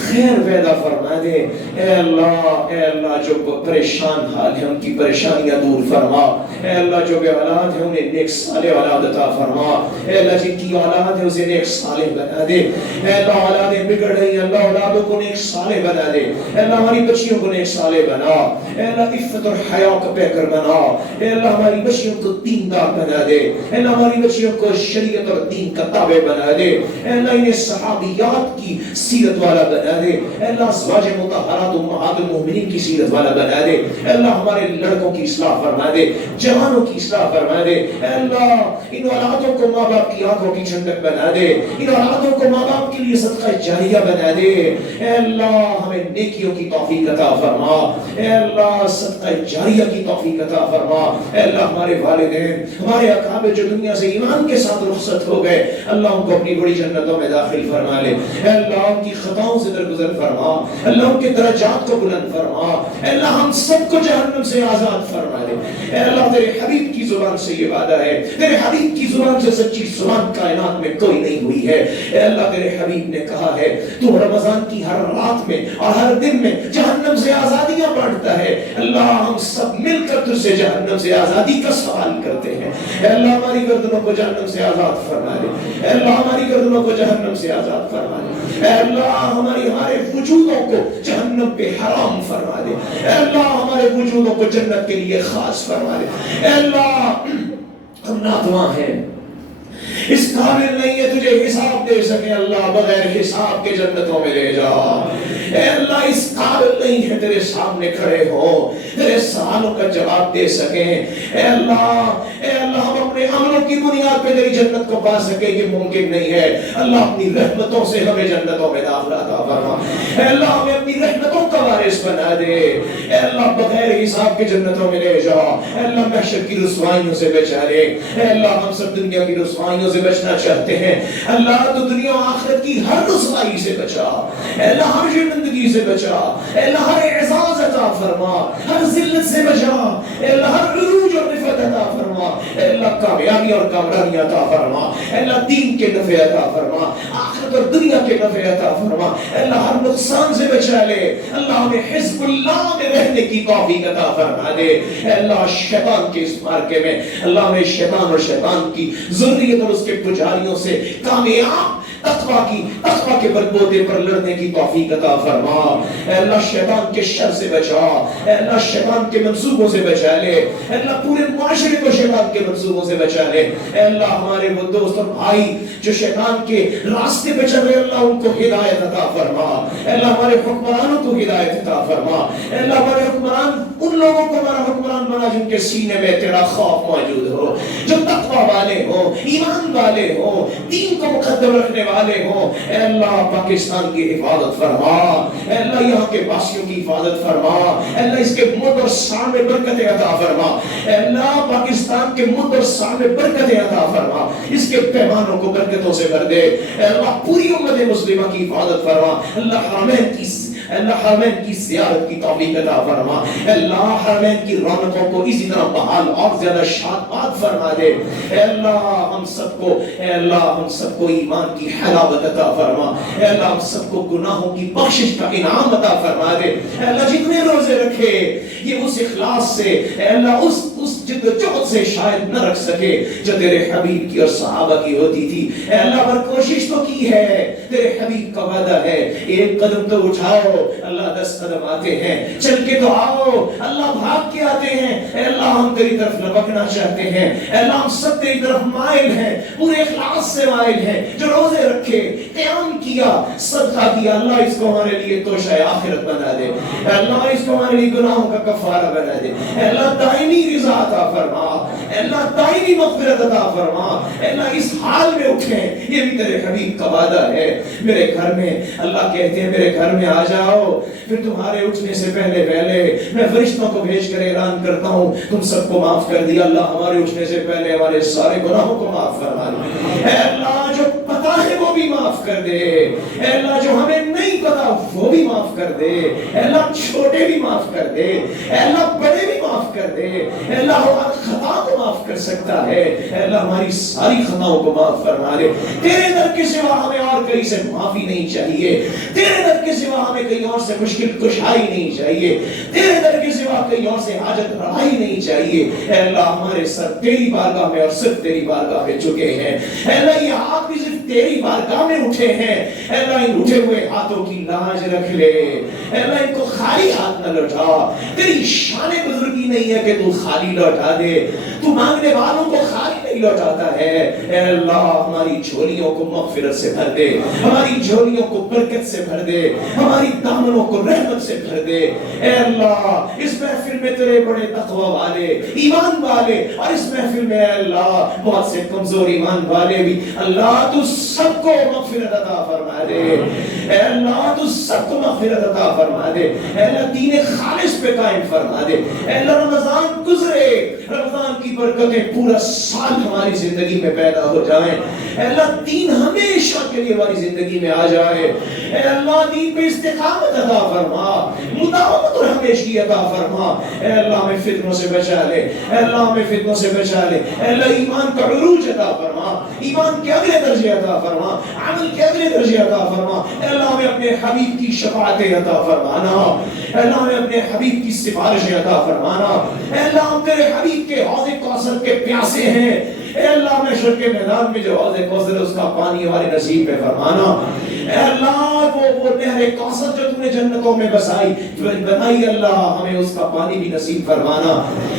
خیر پیدا فرما دے، اے اللہ جو پریشان حال ہے ان کی پریشانیاں دور فرما، اے اللہ جو بے اولاد ہے انہیں نیک صالح اولاد عطا فرما، اے اللہ جن کی اولاد ہے اسے نیک صالح بنا دے، اے اللہ اولادیں بگڑ رہی ہیں اللہ اولادوں کو نیک صالح بنا دے، اے اللہ ہماری بچیوں کو نیک صالح بنا، اے اللہ عفت اور حیا کا پیکر بنا، اے اللہ ہماری بچیوں کو دیندار بنا دے، اے اللہ ہماری بچیوں کو شریعت اور دین کا تابع بنا دے، اے اللہ انہیں صحابیات کی سیرت والا بنا دے، اے اللہ ازواج مطہرات امہات المؤمنین کی سیرت والا بنا دے، اے اللہ ہمارے لڑکوں کی اصلاح فرما دے، جوانوں کی اصلاح فرما دے، اے اللہ ان اولادوں کو ماں باپ کی آنکھوں کی ٹھنڈک بنا دے، ان اولادوں کو ماں باپ کے لیے صدقہ جاریہ بنا دے، اے اللہ ہمیں نیکیوں کی توفیق عطا فرما، اے اللہ صدقہ جاریہ کی توفیق عطا فرما، اے اللہ ہمارے والدین ہمارے اکابر جو دنیا سے ایمان کے ساتھ رخصت ہو گئے اللہ ان کو اپنی بڑی جنتوں میں داخل فرما لے، اے اللہ ان کی خطاؤں سے درگزر فرما، اللہ ان کے درجات کو بلند فرما، اے اللہ ہم سب کو جہنم سے آزاد فرما لے، اے اللہ تیرے حبیب کی زبان سے یہ وعدہ ہے، تیرے حبیب کی زبان سے سچی زبان کائنات میں کوئی نہیں ہوئی ہے، اے اللہ تیرے حبیب نے کہا ہے تو رمضان کی ہر رات میں اور ہر دن میں جہنم سے آزادیاں بانٹتا ہے، اللہ ہم سب مل کر تجھ سے جہنم سے آزادی کا سوال کرتے ہیں، اے اللہ ہماری گردنوں کو جہنم سے آزاد فرما دے، اے اللہ ہماری گردنوں کو جہنم سے آزاد فرما دے، اے اللہ ہمارے وجودوں کو جہنم پہ حرام فرما دے، اے اللہ ہمارے وجودوں کو جنت کے لیے خاص فرما دے، اے اللہ ہم ناتواں ہیں، اس قابل نہیں ہے تجھے حساب دے سکے، اللہ بغیر حساب کے جنتوں میں لے جا، اے اللہ اس قابل نہیں ہے تیرے سامنے کھڑے ہو تیرے سوالوں کا جواب دے سکیں، اے اللہ ہم اپنے عملوں کی بنیاد پہ تیری جنت کو پا سکیں یہ ممکن نہیں ہے، اللہ اپنی رحمتوں سے ہمیں جنتوں میں داخلہ عطا فرما، اے اللہ ہمیں اپنی رحمتوں کا وارث خالص بنا دے. اے اللہ بغیر حساب کے جنتوں میں لے جا. اے اللہ محشر کی رسوائیوں سے بچا لے. اے اللہ ہم سب دنیا کی رسوائیوں سے بچنا چاہتے ہیں. اللہ تو دنیا و آخرت کی ہر رسوائی سے بچا. اے اللہ ہر شرمندگی سے بچا. اے اللہ ہر اعزاز عطا فرما, ہر ذلت سے بچا. اے اللہ ہر عروج اور رفعت عطا فرما. اے اللہ کامیابی اور کامرانی عطا فرما. اے اللہ دین کے نفع عطا فرما, آخرت اور دنیا کے نفع عطا فرما. اے اللہ ہر نقصان سے بچا لے. اللہ ہمیں حزب اللہ میں رہنے کی توفیق عطا فرما دے. اے اللہ شیطان کے اس مارکے میں اللہ ہمیں شیطان اور شیطان کی ذریت اور اس کے پجاریوں سے کامیاب تقویٰ کے بلبوتے پر لڑنے کی توفیق عطا فرما. اے اللہ شیطان کے شر سے بچا. اے اللہ شیطان کے منصوبوں سے بچا لے. اے اللہ پورے معاشرے کو شیطان کے منصوبوں سے بچا لے. اے اللہ ہمارے وہ دوست اور بھائی جو شیطان کے راستے پہ چل رہے, اللہ ان کو ہدایت عطا فرما. اے اللہ ہمارے حکمرانوں کو ہدایت عطا فرما. اے اللہ ہمارے حکمران ان لوگوں کو ہمارا حکمران بنا جن کے سینے میں تیرا خوف موجود ہو, جو تقویٰ والے ہوں, ایمان والے ہوں, دین کو مقدم رکھنے والے ہوں. اے اللہ پاکستان کی حفاظت فرما. اے اللہ یہاں کے باسیوں کی حفاظت فرما. اے اللہ اس کے ملک اور سال میں برکتیں عطا فرما. اے اللہ پاکستان کے ملک اور سال میں برکتیں عطا فرما. اس کے پیمانوں کو برکتوں سے بھر دے. اے اللہ پوری امت مسلمہ کی حفاظت فرما. اللہ حرمین کی زیارت کی توفیق عطا فرما. اللہ حرمین کی رونقوں کو اسی طرح بحال اور زیادہ شاد فرما دے. اے اللہ ہم سب کو ایمان کی حلاوت عطا فرما. اے اللہ ہم سب کو گناہوں کی بخشش کا انعام عطا فرما دے. اے اللہ جتنے روزے رکھے یہ اس اخلاص سے, اے اللہ اس جد و جہد سے شاید نہ رکھ سکے جو تیرے حبیب کی اور صحابہ کی ہوتی تھی. اے اللہ پر کوشش تو کی ہے, تیرے حبیب کا وعدہ ہے ایک قدم تو اٹھاؤ, اللہ 10 قدم آتے ہیں, چل کے تو آؤ, اللہ بھاگ کے آتے ہیں. اے اللہ ہم تیری طرف لپکنا چاہتے ہیں. اے اللہ ہم سب تیری طرف مائل ہیں, پورے اخلاص سے مائل ہیں. جو روزے رکھے, قیام کیا, صدقہ کیا, اللہ اس کو ہمارے لیے توشہ آخرت بنا دے. اے اللہ اس کو ہمارے لیے گناہوں کا کفارہ بنا دے. اے اللہ دائمی رضا عطا فرما. اے اللہ دائمی مغفرت عطا فرما. اے اللہ اس حال میں اٹھیں, یہ بھی تیرے حبیب کا وعدہ ہے. میرے گھر میں اللہ کہتے ہیں میرے گھر میں آ جاؤ, پھر تمہارے اٹھنے سے پہلے میں فرشتوں کو بھیج کر اعلان کرتا ہوں تم سب کو معاف کر دیا. اللہ ہمارے اٹھنے سے پہلے ہمارے سارے گناہوں کو معاف فرما دے. اے اللہ جو پتا ہے وہ بھی معاف کر دے. اے اللہ جو ہمیں نہیں پتا وہ بھی معاف کر دے. اے اللہ چھوٹے بھی معاف کر دے. اے اللہ بڑے بھی معاف کر دے. اے اللہ ہر خطا کو معاف کر سکتا ہے. اے اللہ ہماری ساری خطاؤں کو معاف فرما دے. تیرے در کے سوا ہمیں اور کہیں سے معافی نہیں چاہیے. تیرے در کے سوا ہمیں کہیں اور سے مشکل کشائی نہیں چاہیے. تیرے در کے سوا کہیں اور سے حاجت رہائی نہیں چاہیے. اے اللہ ہمارے سر تیری بارگاہ میں اور صرف تیری بارگاہ میں جھکے ہیں. اے اللہ یہ ہاتھ بھی صرف تیری بارگاہ میں اٹھے ہیں. اے اللہ ان اٹھے ہوئے ہاتھوں کی لاج رکھ لے. اے اللہ ان کو خالی ہاتھ نہ لوٹا. تیری شان بزرگی نہیں ہے کہ تو خالی لوٹا دے. تو مانگنے والوں کو خالی نہیں لوٹاتا ہے. اے اللہ ہماری جھولیوں کو مغفرت سے بھر دے. ہماری جھولیوں کو برکت سے بھر دے. ہماری دامنوں کو رحمت سے بھر دے. اے اللہ اس محفل میں تیرے بڑے تقوی والے, ایمان والے, اور اس محفل میں اے اللہ بہت سے کمزور ایمان والے بھی, اللہ تو سب کو مغفرت عطا فرما دے. اے اللہ تو سب کو مغفرت عطا فرما دے. اے اللہ دین خالص پہ قائم فرما دے. اے اللہ رمضان گزرے, رمضان کی برکتیں پورا سال ہماری زندگی میں پیدا ہو جائیں. اے اللہ دین ہمیشہ کے لیے ہماری زندگی میں آ جائے. اے اللہ دین پہ استقامت عطا فرما, مداومت اور ہمیشگی عطا فرما. اے اللہ ہمیں فتنوں سے بچا لے. اے اللہ ہمیں فتنوں سے بچا لے. اے اللہ ایمان کا عروج عطا فرما, ایمان کے اگلے درجے عطا فرما, عمل کے اگلے درجے عطا فرما. اے اللہ ہمیں اپنے حبیب کی شفاعتیں عطا فرمانا. اے اللہ ہمیں اپنے حبیب کی سفارشیں عطا فرمانا. اے اللہ ہم تیرے حبیب کے حوض کوثر کے پیاسے ہیں. اے اللہ محشر کے میدان میں جو حوض کوثر ہے اس کا پانی ہمارے نصیب میں فرمانا. اے اللہ وہ نہر کوثر جو تم نے جنتوں میں بنائی, اللہ ہمیں اس کا پانی بھی نصیب فرمانا.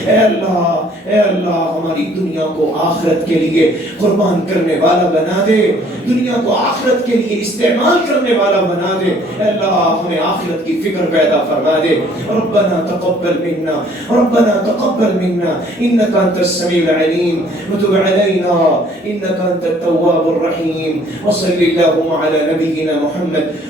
اے اللہ ہماری دنیا کو آخرت کے لیے قربان کرنے والا بنا دے. دنیا کو آخرت کے لیے استعمال کرنے والا بنا دے. اے اللہ ہمیں آخرت کی فکر پیدا فرما دے. ربنا تقبل منا انك انت السميع العليم وتب علينا انك انت التواب الرحيم. وصل اللهم على نبينا محمد